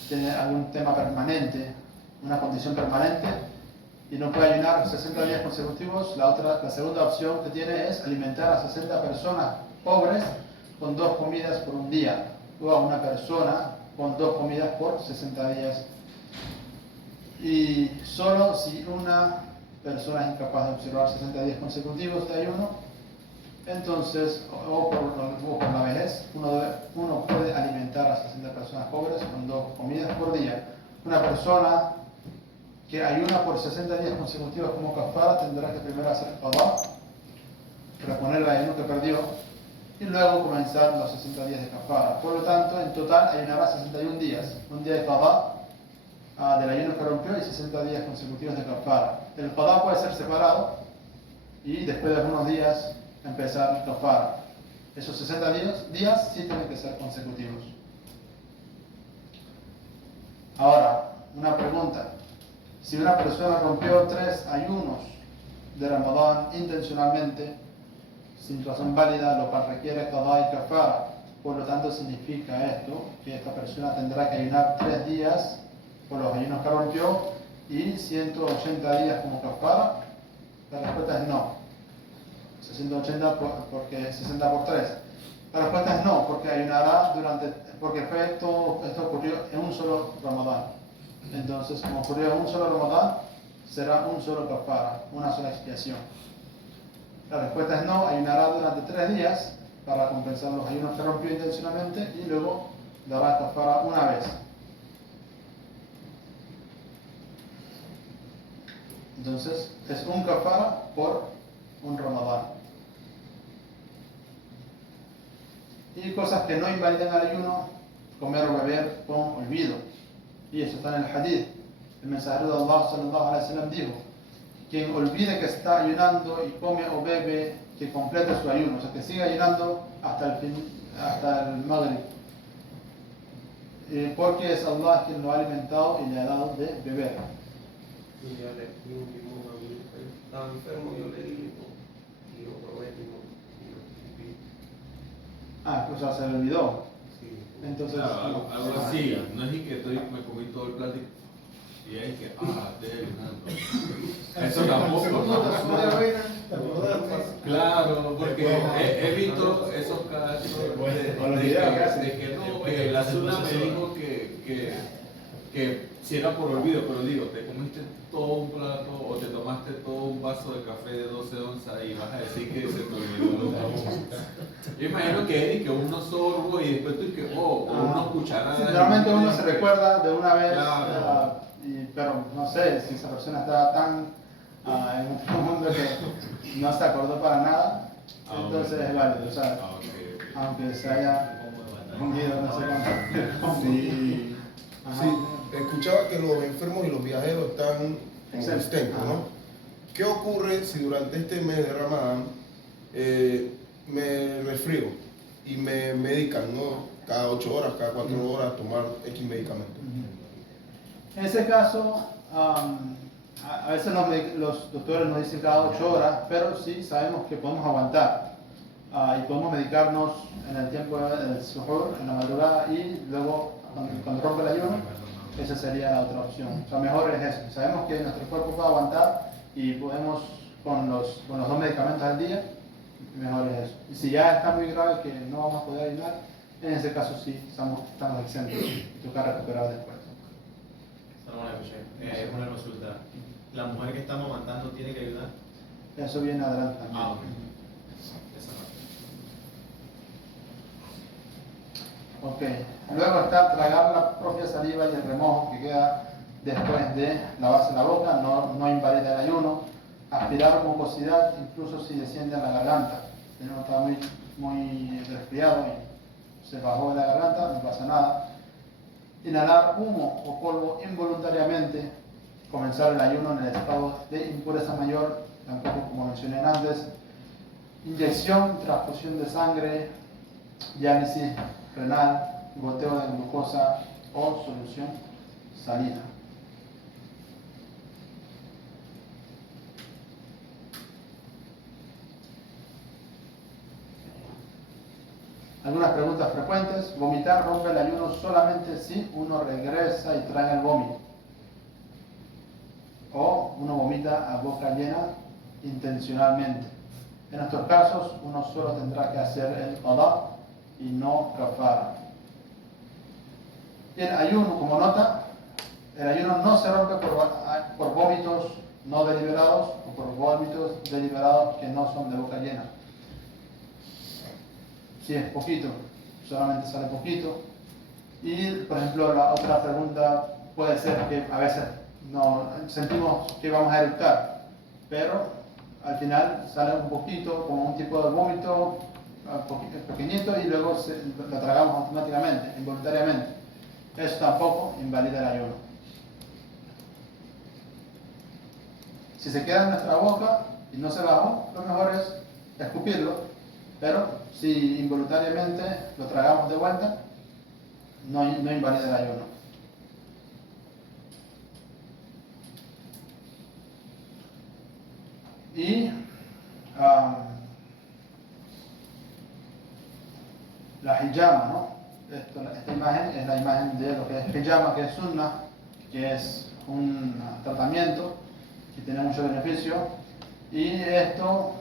tiene algún tema permanente, una condición permanente, y no puede ayunar 60 días consecutivos, la segunda opción que tiene es alimentar a 60 personas pobres con 2 comidas por un día, o a una persona con 2 comidas por 60 días. Y solo si una persona es incapaz de observar 60 días consecutivos de ayuno, entonces, o por la vejez, uno puede alimentar a 60 personas pobres con 2 comidas por día. Una persona que ayuna por 60 días consecutivos como kafara tendrá que primero hacer qadá, reponer el ayuno que perdió y luego comenzar los 60 días de kafara. Por lo tanto, en total ayunará 61 días, un día de qadá del ayuno que rompió y 60 días consecutivos de kafara. El qadá puede ser separado y después de algunos días empezar el kafara. Esos 60 días sí tienen que ser consecutivos. Ahora, una pregunta. Si una persona rompió 3 ayunos de Ramadán intencionalmente, sin razón válida, lo cual requiere qadá y kafara, por lo tanto significa esto, que esta persona tendrá que ayunar 3 días por los ayunos que rompió y 180 días como kafara. La respuesta es no. 180 porque 60 por 3. La respuesta es no, porque ayunará porque esto ocurrió en un solo Ramadán. Entonces, como ocurrió en un solo Ramadán, será un solo kafara, una sola expiación. La respuesta es no, ayunará durante 3 días para compensar los ayunos que rompió intencionalmente y luego dará kafara una vez. Entonces, es un kafara por un Ramadán. Y cosas que no invalidan al ayuno, comer o beber con olvido. Y eso está en el hadith. El mensajero de Allah sallallahu alaihi wasallam dijo: quien olvide que está ayunando y come o bebe, que complete su ayuno, o sea que siga ayunando hasta el Maghrib. Porque es Allah quien lo ha alimentado y le ha dado de beber. Y ya le di un limón a mi hijo, estaba enfermo, yo le di limón y yo probé limón y O sea, se le olvidó. sí. Entonces, Claro, algo así, no es que me comí todo el plástico y ahí que, estoy ayunando. Eso tampoco, ¿no? Claro, porque he visto esos casos de que no, la Suna me dijo que si era por olvido, pero digo, te comiste todo un plato o te tomaste todo un vaso de café de 12 onzas y vas a decir que se te olvidó. Yo imagino que unos sorbos y después tú que, unos cucharadas. Realmente uno se recuerda de una vez, Claro. pero no sé si esa persona estaba tan en otro mundo que no se acordó para nada, entonces es válido, o sea, Okay. aunque se haya comido no sé cuánto. Sí. Ajá. Sí, escuchaba que los enfermos y los viajeros están como Exento. exentos, ¿no? ¿Qué ocurre si durante este mes de Ramadán me resfrío y me medican, ¿no? Cada 8 horas, cada 4 horas tomar X medicamento? En ese caso, a veces los doctores nos dicen cada 8 horas, pero sí sabemos que podemos aguantar y podemos medicarnos en el tiempo del suhoor, en la madrugada, y luego cuando rompe el ayuno, esa sería la otra opción. O sea, mejor es eso. Sabemos que nuestro cuerpo puede aguantar y podemos con los 2 medicamentos al día, mejor es eso. Y si ya está muy grave que no vamos a poder ayunar, en ese caso sí estamos exentos y toca recuperar después. Una consulta. ¿La mujer que está amamantando tiene que ayudar? Eso viene adelante también. Ah, ok. Esa parte. Ok. Luego está tragar la propia saliva y el remojo que queda después de lavarse la boca, no invalida el ayuno. Aspirar mucosidad, incluso si desciende a la garganta. Si uno está muy resfriado y se bajó de la garganta, no pasa nada. Inhalar humo o polvo involuntariamente, comenzar el ayuno en el estado de impureza mayor, tampoco como mencioné antes. Inyección, transfusión de sangre, diálisis renal, goteo de glucosa o solución salina. Algunas preguntas frecuentes. Vomitar rompe el ayuno solamente si uno regresa y trae el vómito. O uno vomita a boca llena intencionalmente. En nuestros casos, uno solo tendrá que hacer el qada y no kafara. Y el ayuno, como nota, el ayuno no se rompe por vómitos no deliberados o por vómitos deliberados que no son de boca llena. Si es poquito, solamente sale poquito. Y, por ejemplo, la otra pregunta puede ser que a veces no sentimos que vamos a eructar, pero al final sale un poquito, como un tipo de vómito pequeñito, y luego lo tragamos automáticamente, involuntariamente. Eso tampoco invalida el ayuno. Si se queda en nuestra boca y no se bajó, lo mejor es escupirlo, pero si involuntariamente lo tragamos de vuelta, no invalida el ayuno. Y la hijama, ¿no? Esta imagen es la imagen de lo que es hijama, que es sunnah, que es un tratamiento que tiene mucho beneficio, y esto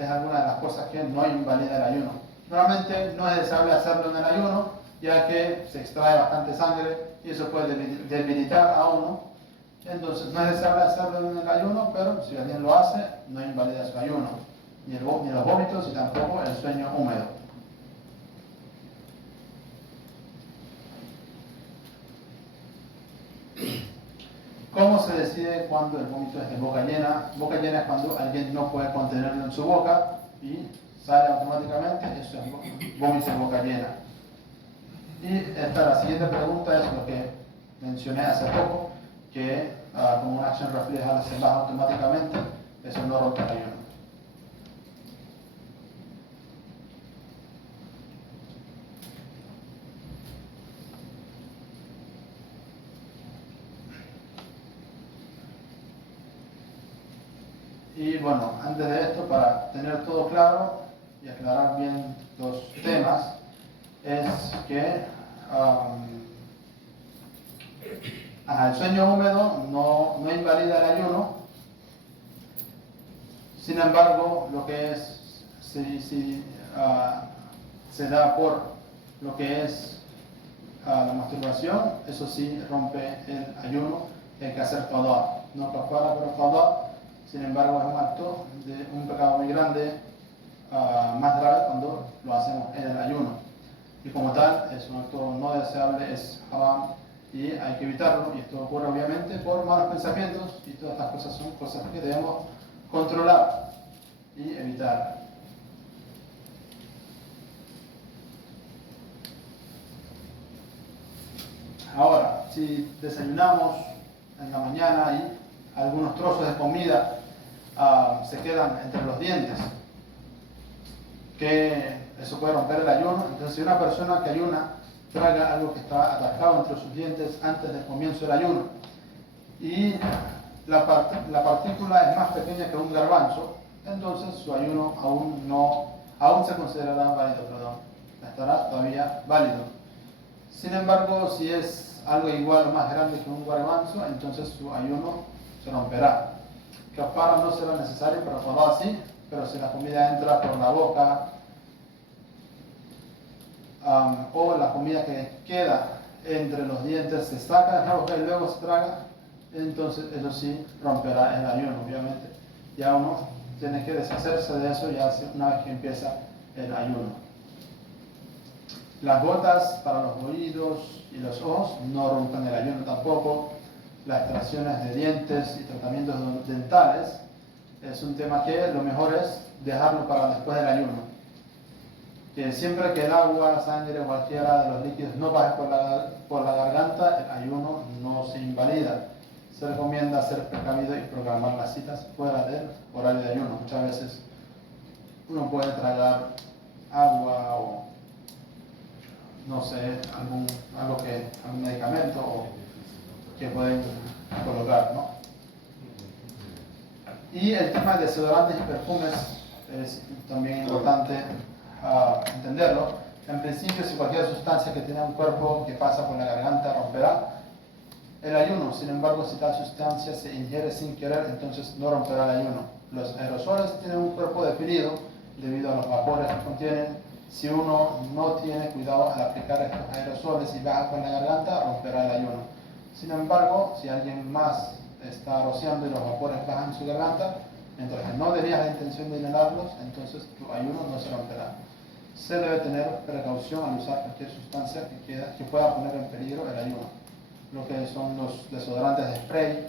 es alguna de las cosas que no invalida el ayuno. Normalmente no es deseable hacerlo en el ayuno, ya que se extrae bastante sangre y eso puede debilitar a uno. Entonces no es deseable hacerlo en el ayuno, pero si alguien lo hace, no invalida su ayuno, ni los vómitos y tampoco el sueño húmedo. ¿Cómo se decide cuando el vómito es de boca llena? Boca llena es cuando alguien no puede contenerlo en su boca y sale automáticamente, eso es vómito de boca llena. Y la siguiente pregunta es lo que mencioné hace poco, que como una acción refleja se baja automáticamente, eso no rompe el ayuno. Y bueno, antes de esto, para tener todo claro y aclarar bien los temas, es que el sueño húmedo no invalida el ayuno. Sin embargo, lo que es, si se da por lo que es la masturbación, eso sí rompe el ayuno, hay que hacer qada, no kafara, pero qada. Sin embargo, es un acto de un pecado muy grande, más grave cuando lo hacemos en el ayuno. Y como tal, es un acto no deseable, es haram y hay que evitarlo. Y esto ocurre obviamente por malos pensamientos y todas estas cosas son cosas que debemos controlar y evitar. Ahora, si desayunamos en la mañana y algunos trozos de comida se quedan entre los dientes, que eso puede romper el ayuno. Entonces, si una persona que ayuna traga algo que está atascado entre sus dientes antes del comienzo del ayuno y la partícula es más pequeña que un garbanzo, entonces su ayuno aún se considerará válido, estará todavía válido. Sin embargo, si es algo igual o más grande que un garbanzo, entonces su ayuno se romperá. Kafara no será necesario, pero Qadá sí, pero si la comida entra por la boca o la comida que queda entre los dientes se saca de la boca y luego se traga, entonces eso sí romperá el ayuno, obviamente. Ya uno tiene que deshacerse de eso ya una vez que empieza el ayuno. Las gotas para los oídos y los ojos no rompen el ayuno tampoco. Las extracciones de dientes y tratamientos dentales es un tema que lo mejor es dejarlo para después del ayuno. Que siempre que el agua, sangre o cualquiera de los líquidos no baje por la garganta, el ayuno no se invalida. Se recomienda ser precavido y programar las citas fuera del horario de ayuno. Muchas veces uno puede tragar agua o no sé, algún medicamento o que pueden colocar, ¿no? Y el tema de desodorantes y perfumes es también importante entenderlo. En principio, si cualquier sustancia que tiene un cuerpo que pasa por la garganta romperá el ayuno. Sin embargo, si tal sustancia se ingiere sin querer, entonces no romperá el ayuno. Los aerosoles tienen un cuerpo definido debido a los vapores que contienen. Si uno no tiene cuidado al aplicar estos aerosoles y baja con la garganta, romperá el ayuno. Sin embargo, si alguien más está rociando y los vapores bajan en su garganta, mientras que no tenías la intención de inhalarlos, entonces tu ayuno no se romperá. Se debe tener precaución al usar cualquier sustancia que pueda poner en peligro el ayuno. Lo que son los desodorantes de spray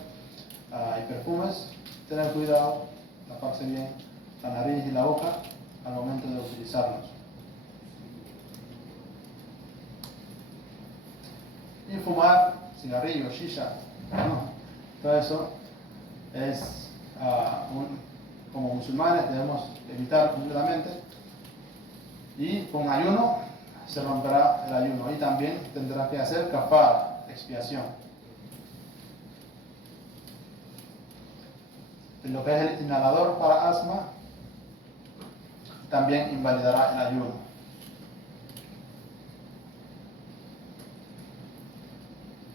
y perfumes, tener cuidado, taparse bien la nariz y la boca al momento de utilizarlos. Y fumar, cigarrillo, shisha, todo eso es como musulmanes debemos evitar completamente. Y con ayuno se romperá el ayuno y también tendrá que hacer kafara, expiación. Lo que es el inhalador para asma también invalidará el ayuno.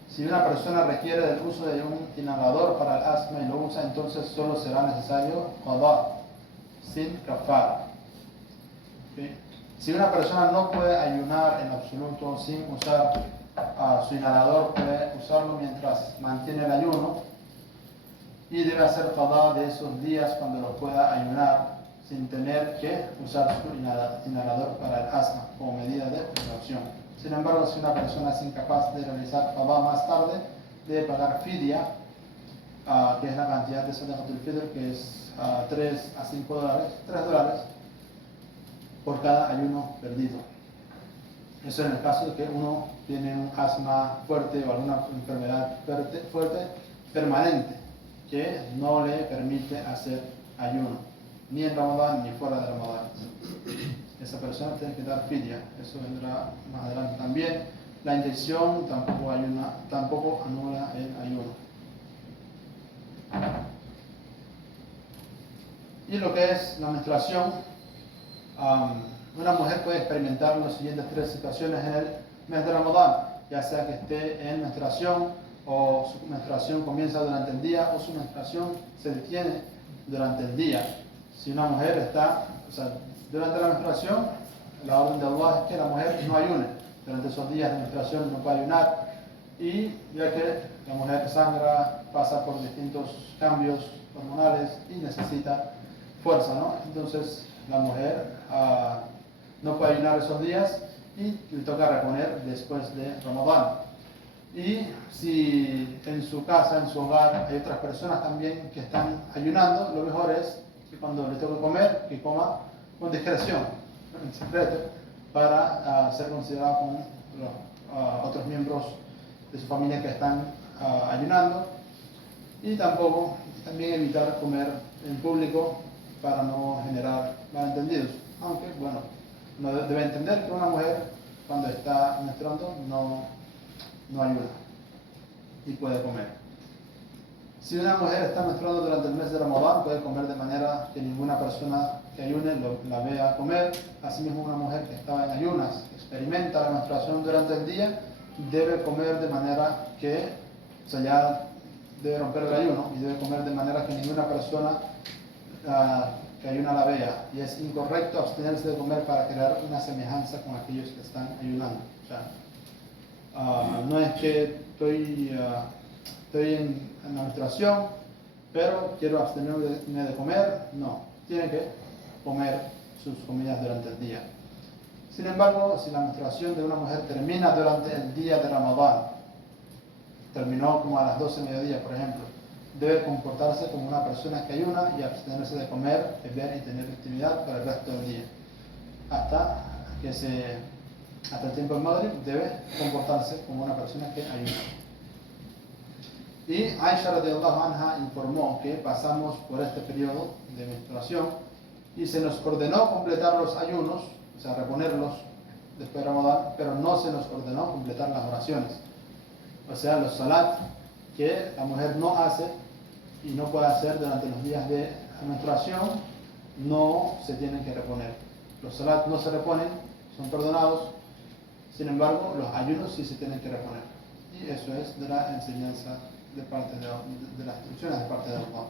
Si una persona requiere del uso de un inhalador para el asma y lo usa, entonces solo será necesario qadá, sin kafara. ¿Sí? Si una persona no puede ayunar en absoluto sin usar su inhalador, puede usarlo mientras mantiene el ayuno y debe hacer qadá de esos días cuando lo pueda ayunar sin tener que usar su inhalador para el asma como medida de precaución. Sin embargo, si una persona es incapaz de realizar qadá más tarde, debe pagar fidya, que es la cantidad de sadaqatul fitr, que es $3 a $5, $3 por cada ayuno perdido. Eso en el caso de que uno tiene un asma fuerte o alguna enfermedad fuerte permanente que no le permite hacer ayuno, ni en Ramadán ni fuera de Ramadán. Esa persona tiene que dar fidya, eso vendrá más adelante también. La inyección tampoco anula el ayuno. Y lo que es la menstruación, una mujer puede experimentar las siguientes 3 situaciones en el mes de Ramadán, ya sea que esté en menstruación o su menstruación comienza durante el día o su menstruación se detiene durante el día. Si una mujer está, durante la menstruación, la orden de Allah es que la mujer no ayune. Durante esos días de menstruación no puede ayunar. Y ya que la mujer sangra, pasa por distintos cambios hormonales y necesita fuerza, ¿no? Entonces la mujer no puede ayunar esos días y le toca reponer después de Ramadán. Y si en su casa, en su hogar, hay otras personas también que están ayunando, lo mejor es que cuando le toque comer, que coma con discreción, en secreto, para ser considerado como los otros miembros de su familia que están ayunando, y también evitar comer en público para no generar malentendidos. Aunque, bueno, uno debe entender que una mujer cuando está menstruando no ayuna y puede comer. Si una mujer está menstruando durante el mes de Ramadán, puede comer de manera que ninguna persona que ayune la vea comer. Asimismo, una mujer que está en ayunas, experimenta la menstruación durante el día, debe comer de manera que, o sea, ya debe romper el ayuno y debe comer de manera que ninguna persona que ayuna la vea. Y es incorrecto abstenerse de comer para crear una semejanza con aquellos que están ayunando. O sea, no es que estoy en la menstruación, pero quiero abstenerme de comer. No, tiene que comer sus comidas durante el día. Sin embargo, si la menstruación de una mujer termina durante el día de Ramadán, terminó como a las 12 de mediodía, por ejemplo, debe comportarse como una persona que ayuna y abstenerse de comer, beber y tener intimidad por el resto del día. Hasta el tiempo del Maghrib debe comportarse como una persona que ayuna. Y Aisha radiyallahu anha informó que pasamos por este periodo de menstruación y se nos ordenó completar los ayunos, o sea, reponerlos después de Ramadán, pero no se nos ordenó completar las oraciones. O sea, los salat que la mujer no hace y no puede hacer durante los días de menstruación, no se tienen que reponer. Los salat no se reponen, son perdonados. Sin embargo, los ayunos sí se tienen que reponer. Y eso es de la enseñanza de las instrucciones de parte de Allah.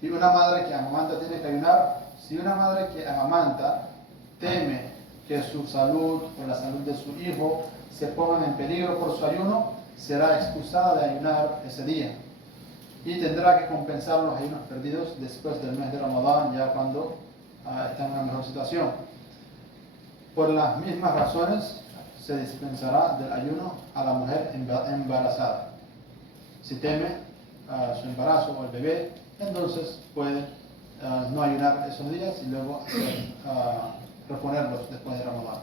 Y una madre que amamanta tiene que ayunar. Si una madre que amamanta teme que su salud o la salud de su hijo se pongan en peligro por su ayuno, será excusada de ayunar ese día y tendrá que compensar los ayunos perdidos después del mes de Ramadán, ya cuando está en una mejor situación. Por las mismas razones se dispensará del ayuno a la mujer embarazada. Si teme su embarazo o el bebé, entonces puede no ayunar esos días y luego reponerlos después de Ramadán.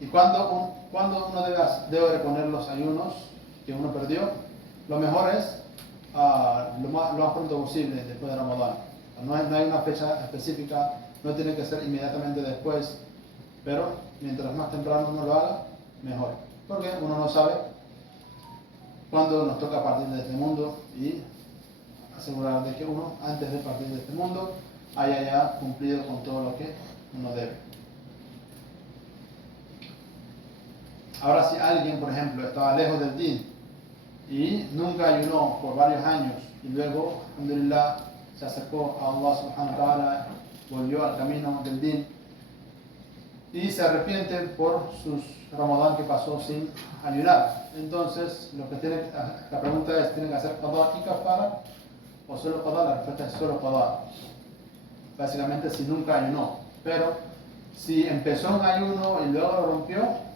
¿Y cuándo uno debe reponer los ayunos que uno perdió? Lo mejor es lo más pronto posible después de Ramadán. No hay una fecha específica, no tiene que ser inmediatamente después, pero mientras más temprano uno lo haga, mejor. Porque uno no sabe cuándo nos toca partir de este mundo y asegurar de que uno, antes de partir de este mundo, haya ya cumplido con todo lo que uno debe. Ahora, si alguien, por ejemplo, estaba lejos del din y nunca ayunó por varios años y luego, alhamdulillah, se acercó a Allah subhanahu wa ta'ala, volvió al camino del din y se arrepiente por sus Ramadán que pasó sin ayunar, entonces la pregunta es, ¿tiene que hacer qadá y kafara o solo qadá? La respuesta es solo qadá, básicamente si nunca ayunó. Pero si empezó un ayuno y luego lo rompió,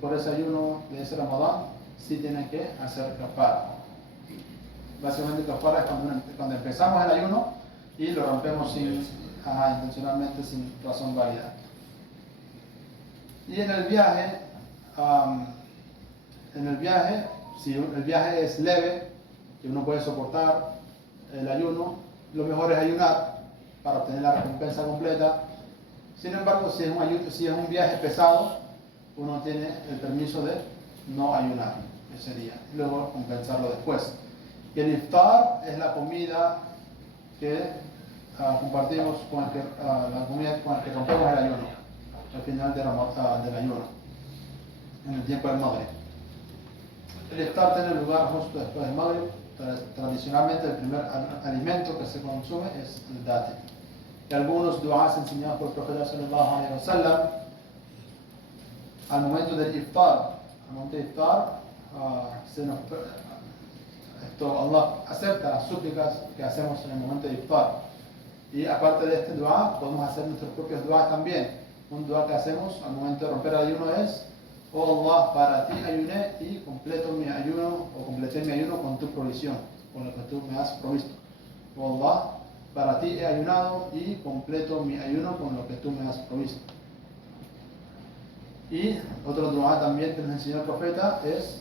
por ese ayuno de ese Ramadán sí tiene que hacer kafara. Básicamente kafara es cuando empezamos el ayuno y lo rompemos intencionalmente sin razón válida. Y en el viaje, si el viaje es leve, que uno puede soportar el ayuno, lo mejor es ayunar para obtener la recompensa completa. Sin embargo, si es un viaje pesado, uno tiene el permiso de no ayunar ese día y luego compensarlo después. Y el iftar es la comida que compartimos la comida con la que rompemos el ayuno al final del ayuno, en el tiempo del Maghrib. El iftar tiene lugar justo después del Maghrib. Tradicionalmente el primer alimento que se consume es el dátil. Y algunos du'as enseñados por el profeta sallallahu alaihi wasallam al momento del iftar. Allah acepta las súplicas que hacemos en el momento de iftar. Y aparte de este dua, podemos hacer nuestros propios duas también. Un dua que hacemos al momento de romper el ayuno es: oh Allah, para ti ayuné y completé mi ayuno con tu provisión, con lo que tú me has provisto. Oh Allah, para ti he ayunado y completo mi ayuno con lo que tú me has provisto. Y otro dua también que nos enseñó el profeta es: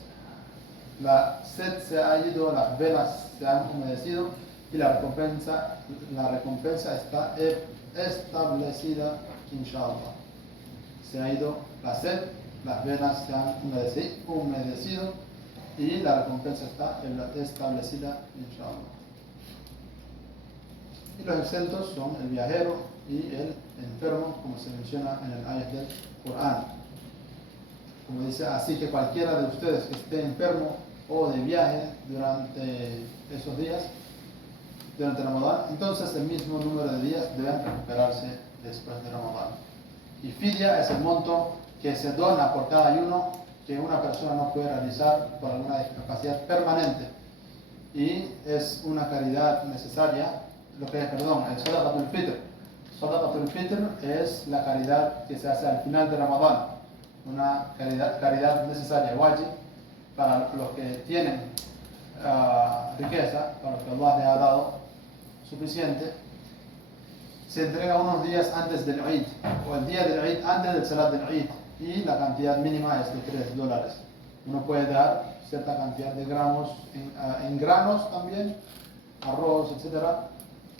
la sed se ha ido, las venas se han humedecido y la recompensa está establecida, inshallah. Se ha ido la sed, las venas se han humedecido y la recompensa está establecida, inshallah. Y los exentos son el viajero y el enfermo, como se menciona en el ayat del Corán. Como dice, así que cualquiera de ustedes que esté enfermo o de viaje durante esos días, durante Ramadán, entonces el mismo número de días deben recuperarse después de Ramadán. Y fidia es el monto que se dona por cada ayuno que una persona no puede realizar por alguna discapacidad permanente. Y es una caridad necesaria, el Sadaqatul Fitr. Sadaqatul Fitr es la caridad que se hace al final de Ramadán, una caridad necesaria, wajib, para los que tienen riqueza, para los que Allah les ha dado suficiente. Se entrega unos días antes del Eid, o el día del Eid antes del Salat del Eid, y la cantidad mínima es de $3. Uno puede dar cierta cantidad de gramos en granos también, arroz, etc.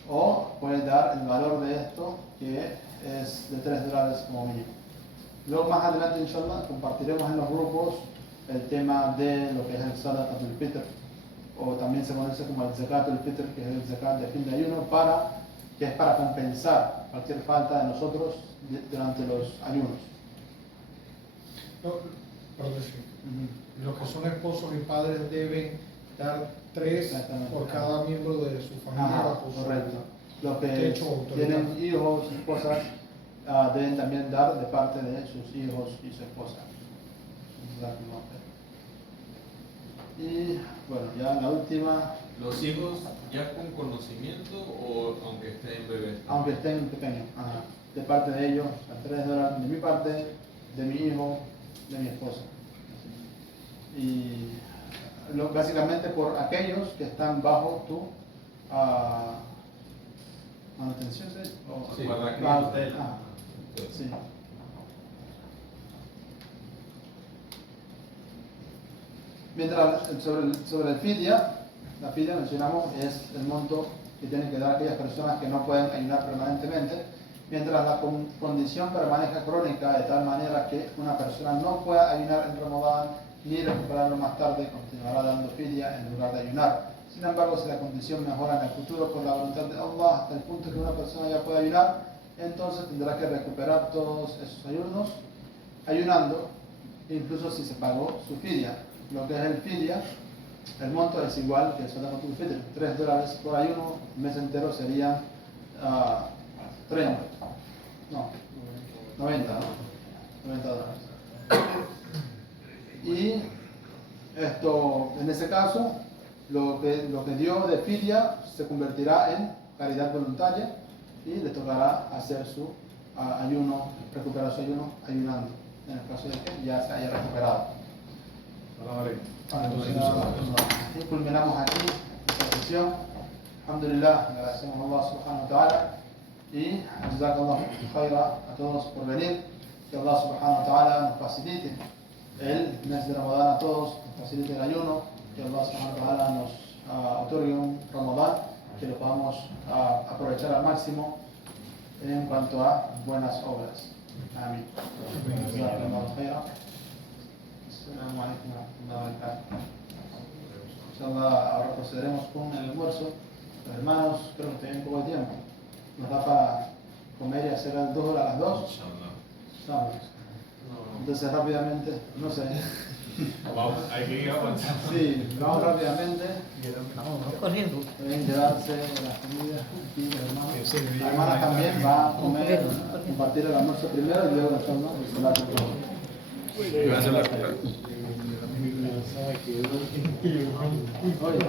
O puede dar el valor de esto, que es de $3 como mínimo. Luego más adelante, inshallah, compartiremos en los grupos el tema de lo que es el Sadaqatul Fitr, o también se conoce como el Zakatul Fitr, que es el zakat de fin de ayuno, que es para compensar cualquier falta de nosotros durante los ayunos. Perdón, los que son esposos y padres deben dar 3 por cada miembro de su familia. Correcto. Los que tienen hijos y esposas deben también dar de parte de sus hijos y su esposa. Y bueno, ya la última. ¿Los hijos ya con conocimiento o aunque estén bebés? Aunque estén pequeños, de parte de ellos, a $3 de mi parte, de mi hijo, de mi esposa. Y básicamente por aquellos que están bajo tu manutención, ¿sí? Sí, para que tutela. Sí. Mientras sobre el fidia, la fidia mencionamos es el monto que tienen que dar aquellas personas que no pueden ayunar permanentemente, mientras la condición permanezca crónica de tal manera que una persona no pueda ayunar en Ramadán ni recuperarlo más tarde, continuará dando fidia en lugar de ayunar. Sin embargo, si la condición mejora en el futuro por la voluntad de Allah hasta el punto que una persona ya pueda ayunar, entonces tendrá que recuperar todos esos ayunos ayunando, incluso si se pagó su fidia. Lo que es el fidia, el monto es igual que el Sadaqatul Fitr, $3 por ayuno, el mes entero serían 90 $90. Y esto, en ese caso, lo que dio de fidia se convertirá en caridad voluntaria y le tocará hacer su ayuno, recuperar su ayuno ayunando, en el caso de que ya se haya recuperado. Y culminamos aquí esta sesión. Alhamdulillah, agradecemos a Allah subhanahu wa ta'ala y jazakallah khaira a todos por venir. Que Allah subhanahu wa ta'ala nos facilite el mes de Ramadán a todos, nos facilite el ayuno, que Allah subhanahu wa ta'ala nos otorgue un Ramadán que lo podamos aprovechar al máximo en cuanto a buenas obras. Amén. Jazakallah khaira. Assalamu alaikum wa rahmatullahi wa barakatuh. Inshallah, ahora procederemos con el almuerzo. Los hermanos, creo que tienen poco de tiempo. Nos da para comer y hacer el duhur a las 2. Inshallah. Entonces rápidamente, no sé. Vamos, hay que ir avanzando. Sí, vamos rápidamente. Corriendo. Pueden llevarse la comida aquí, los hermanos. La hermana también va a comer, compartir el almuerzo primero y luego nosotros el salat. Gracias. Oye,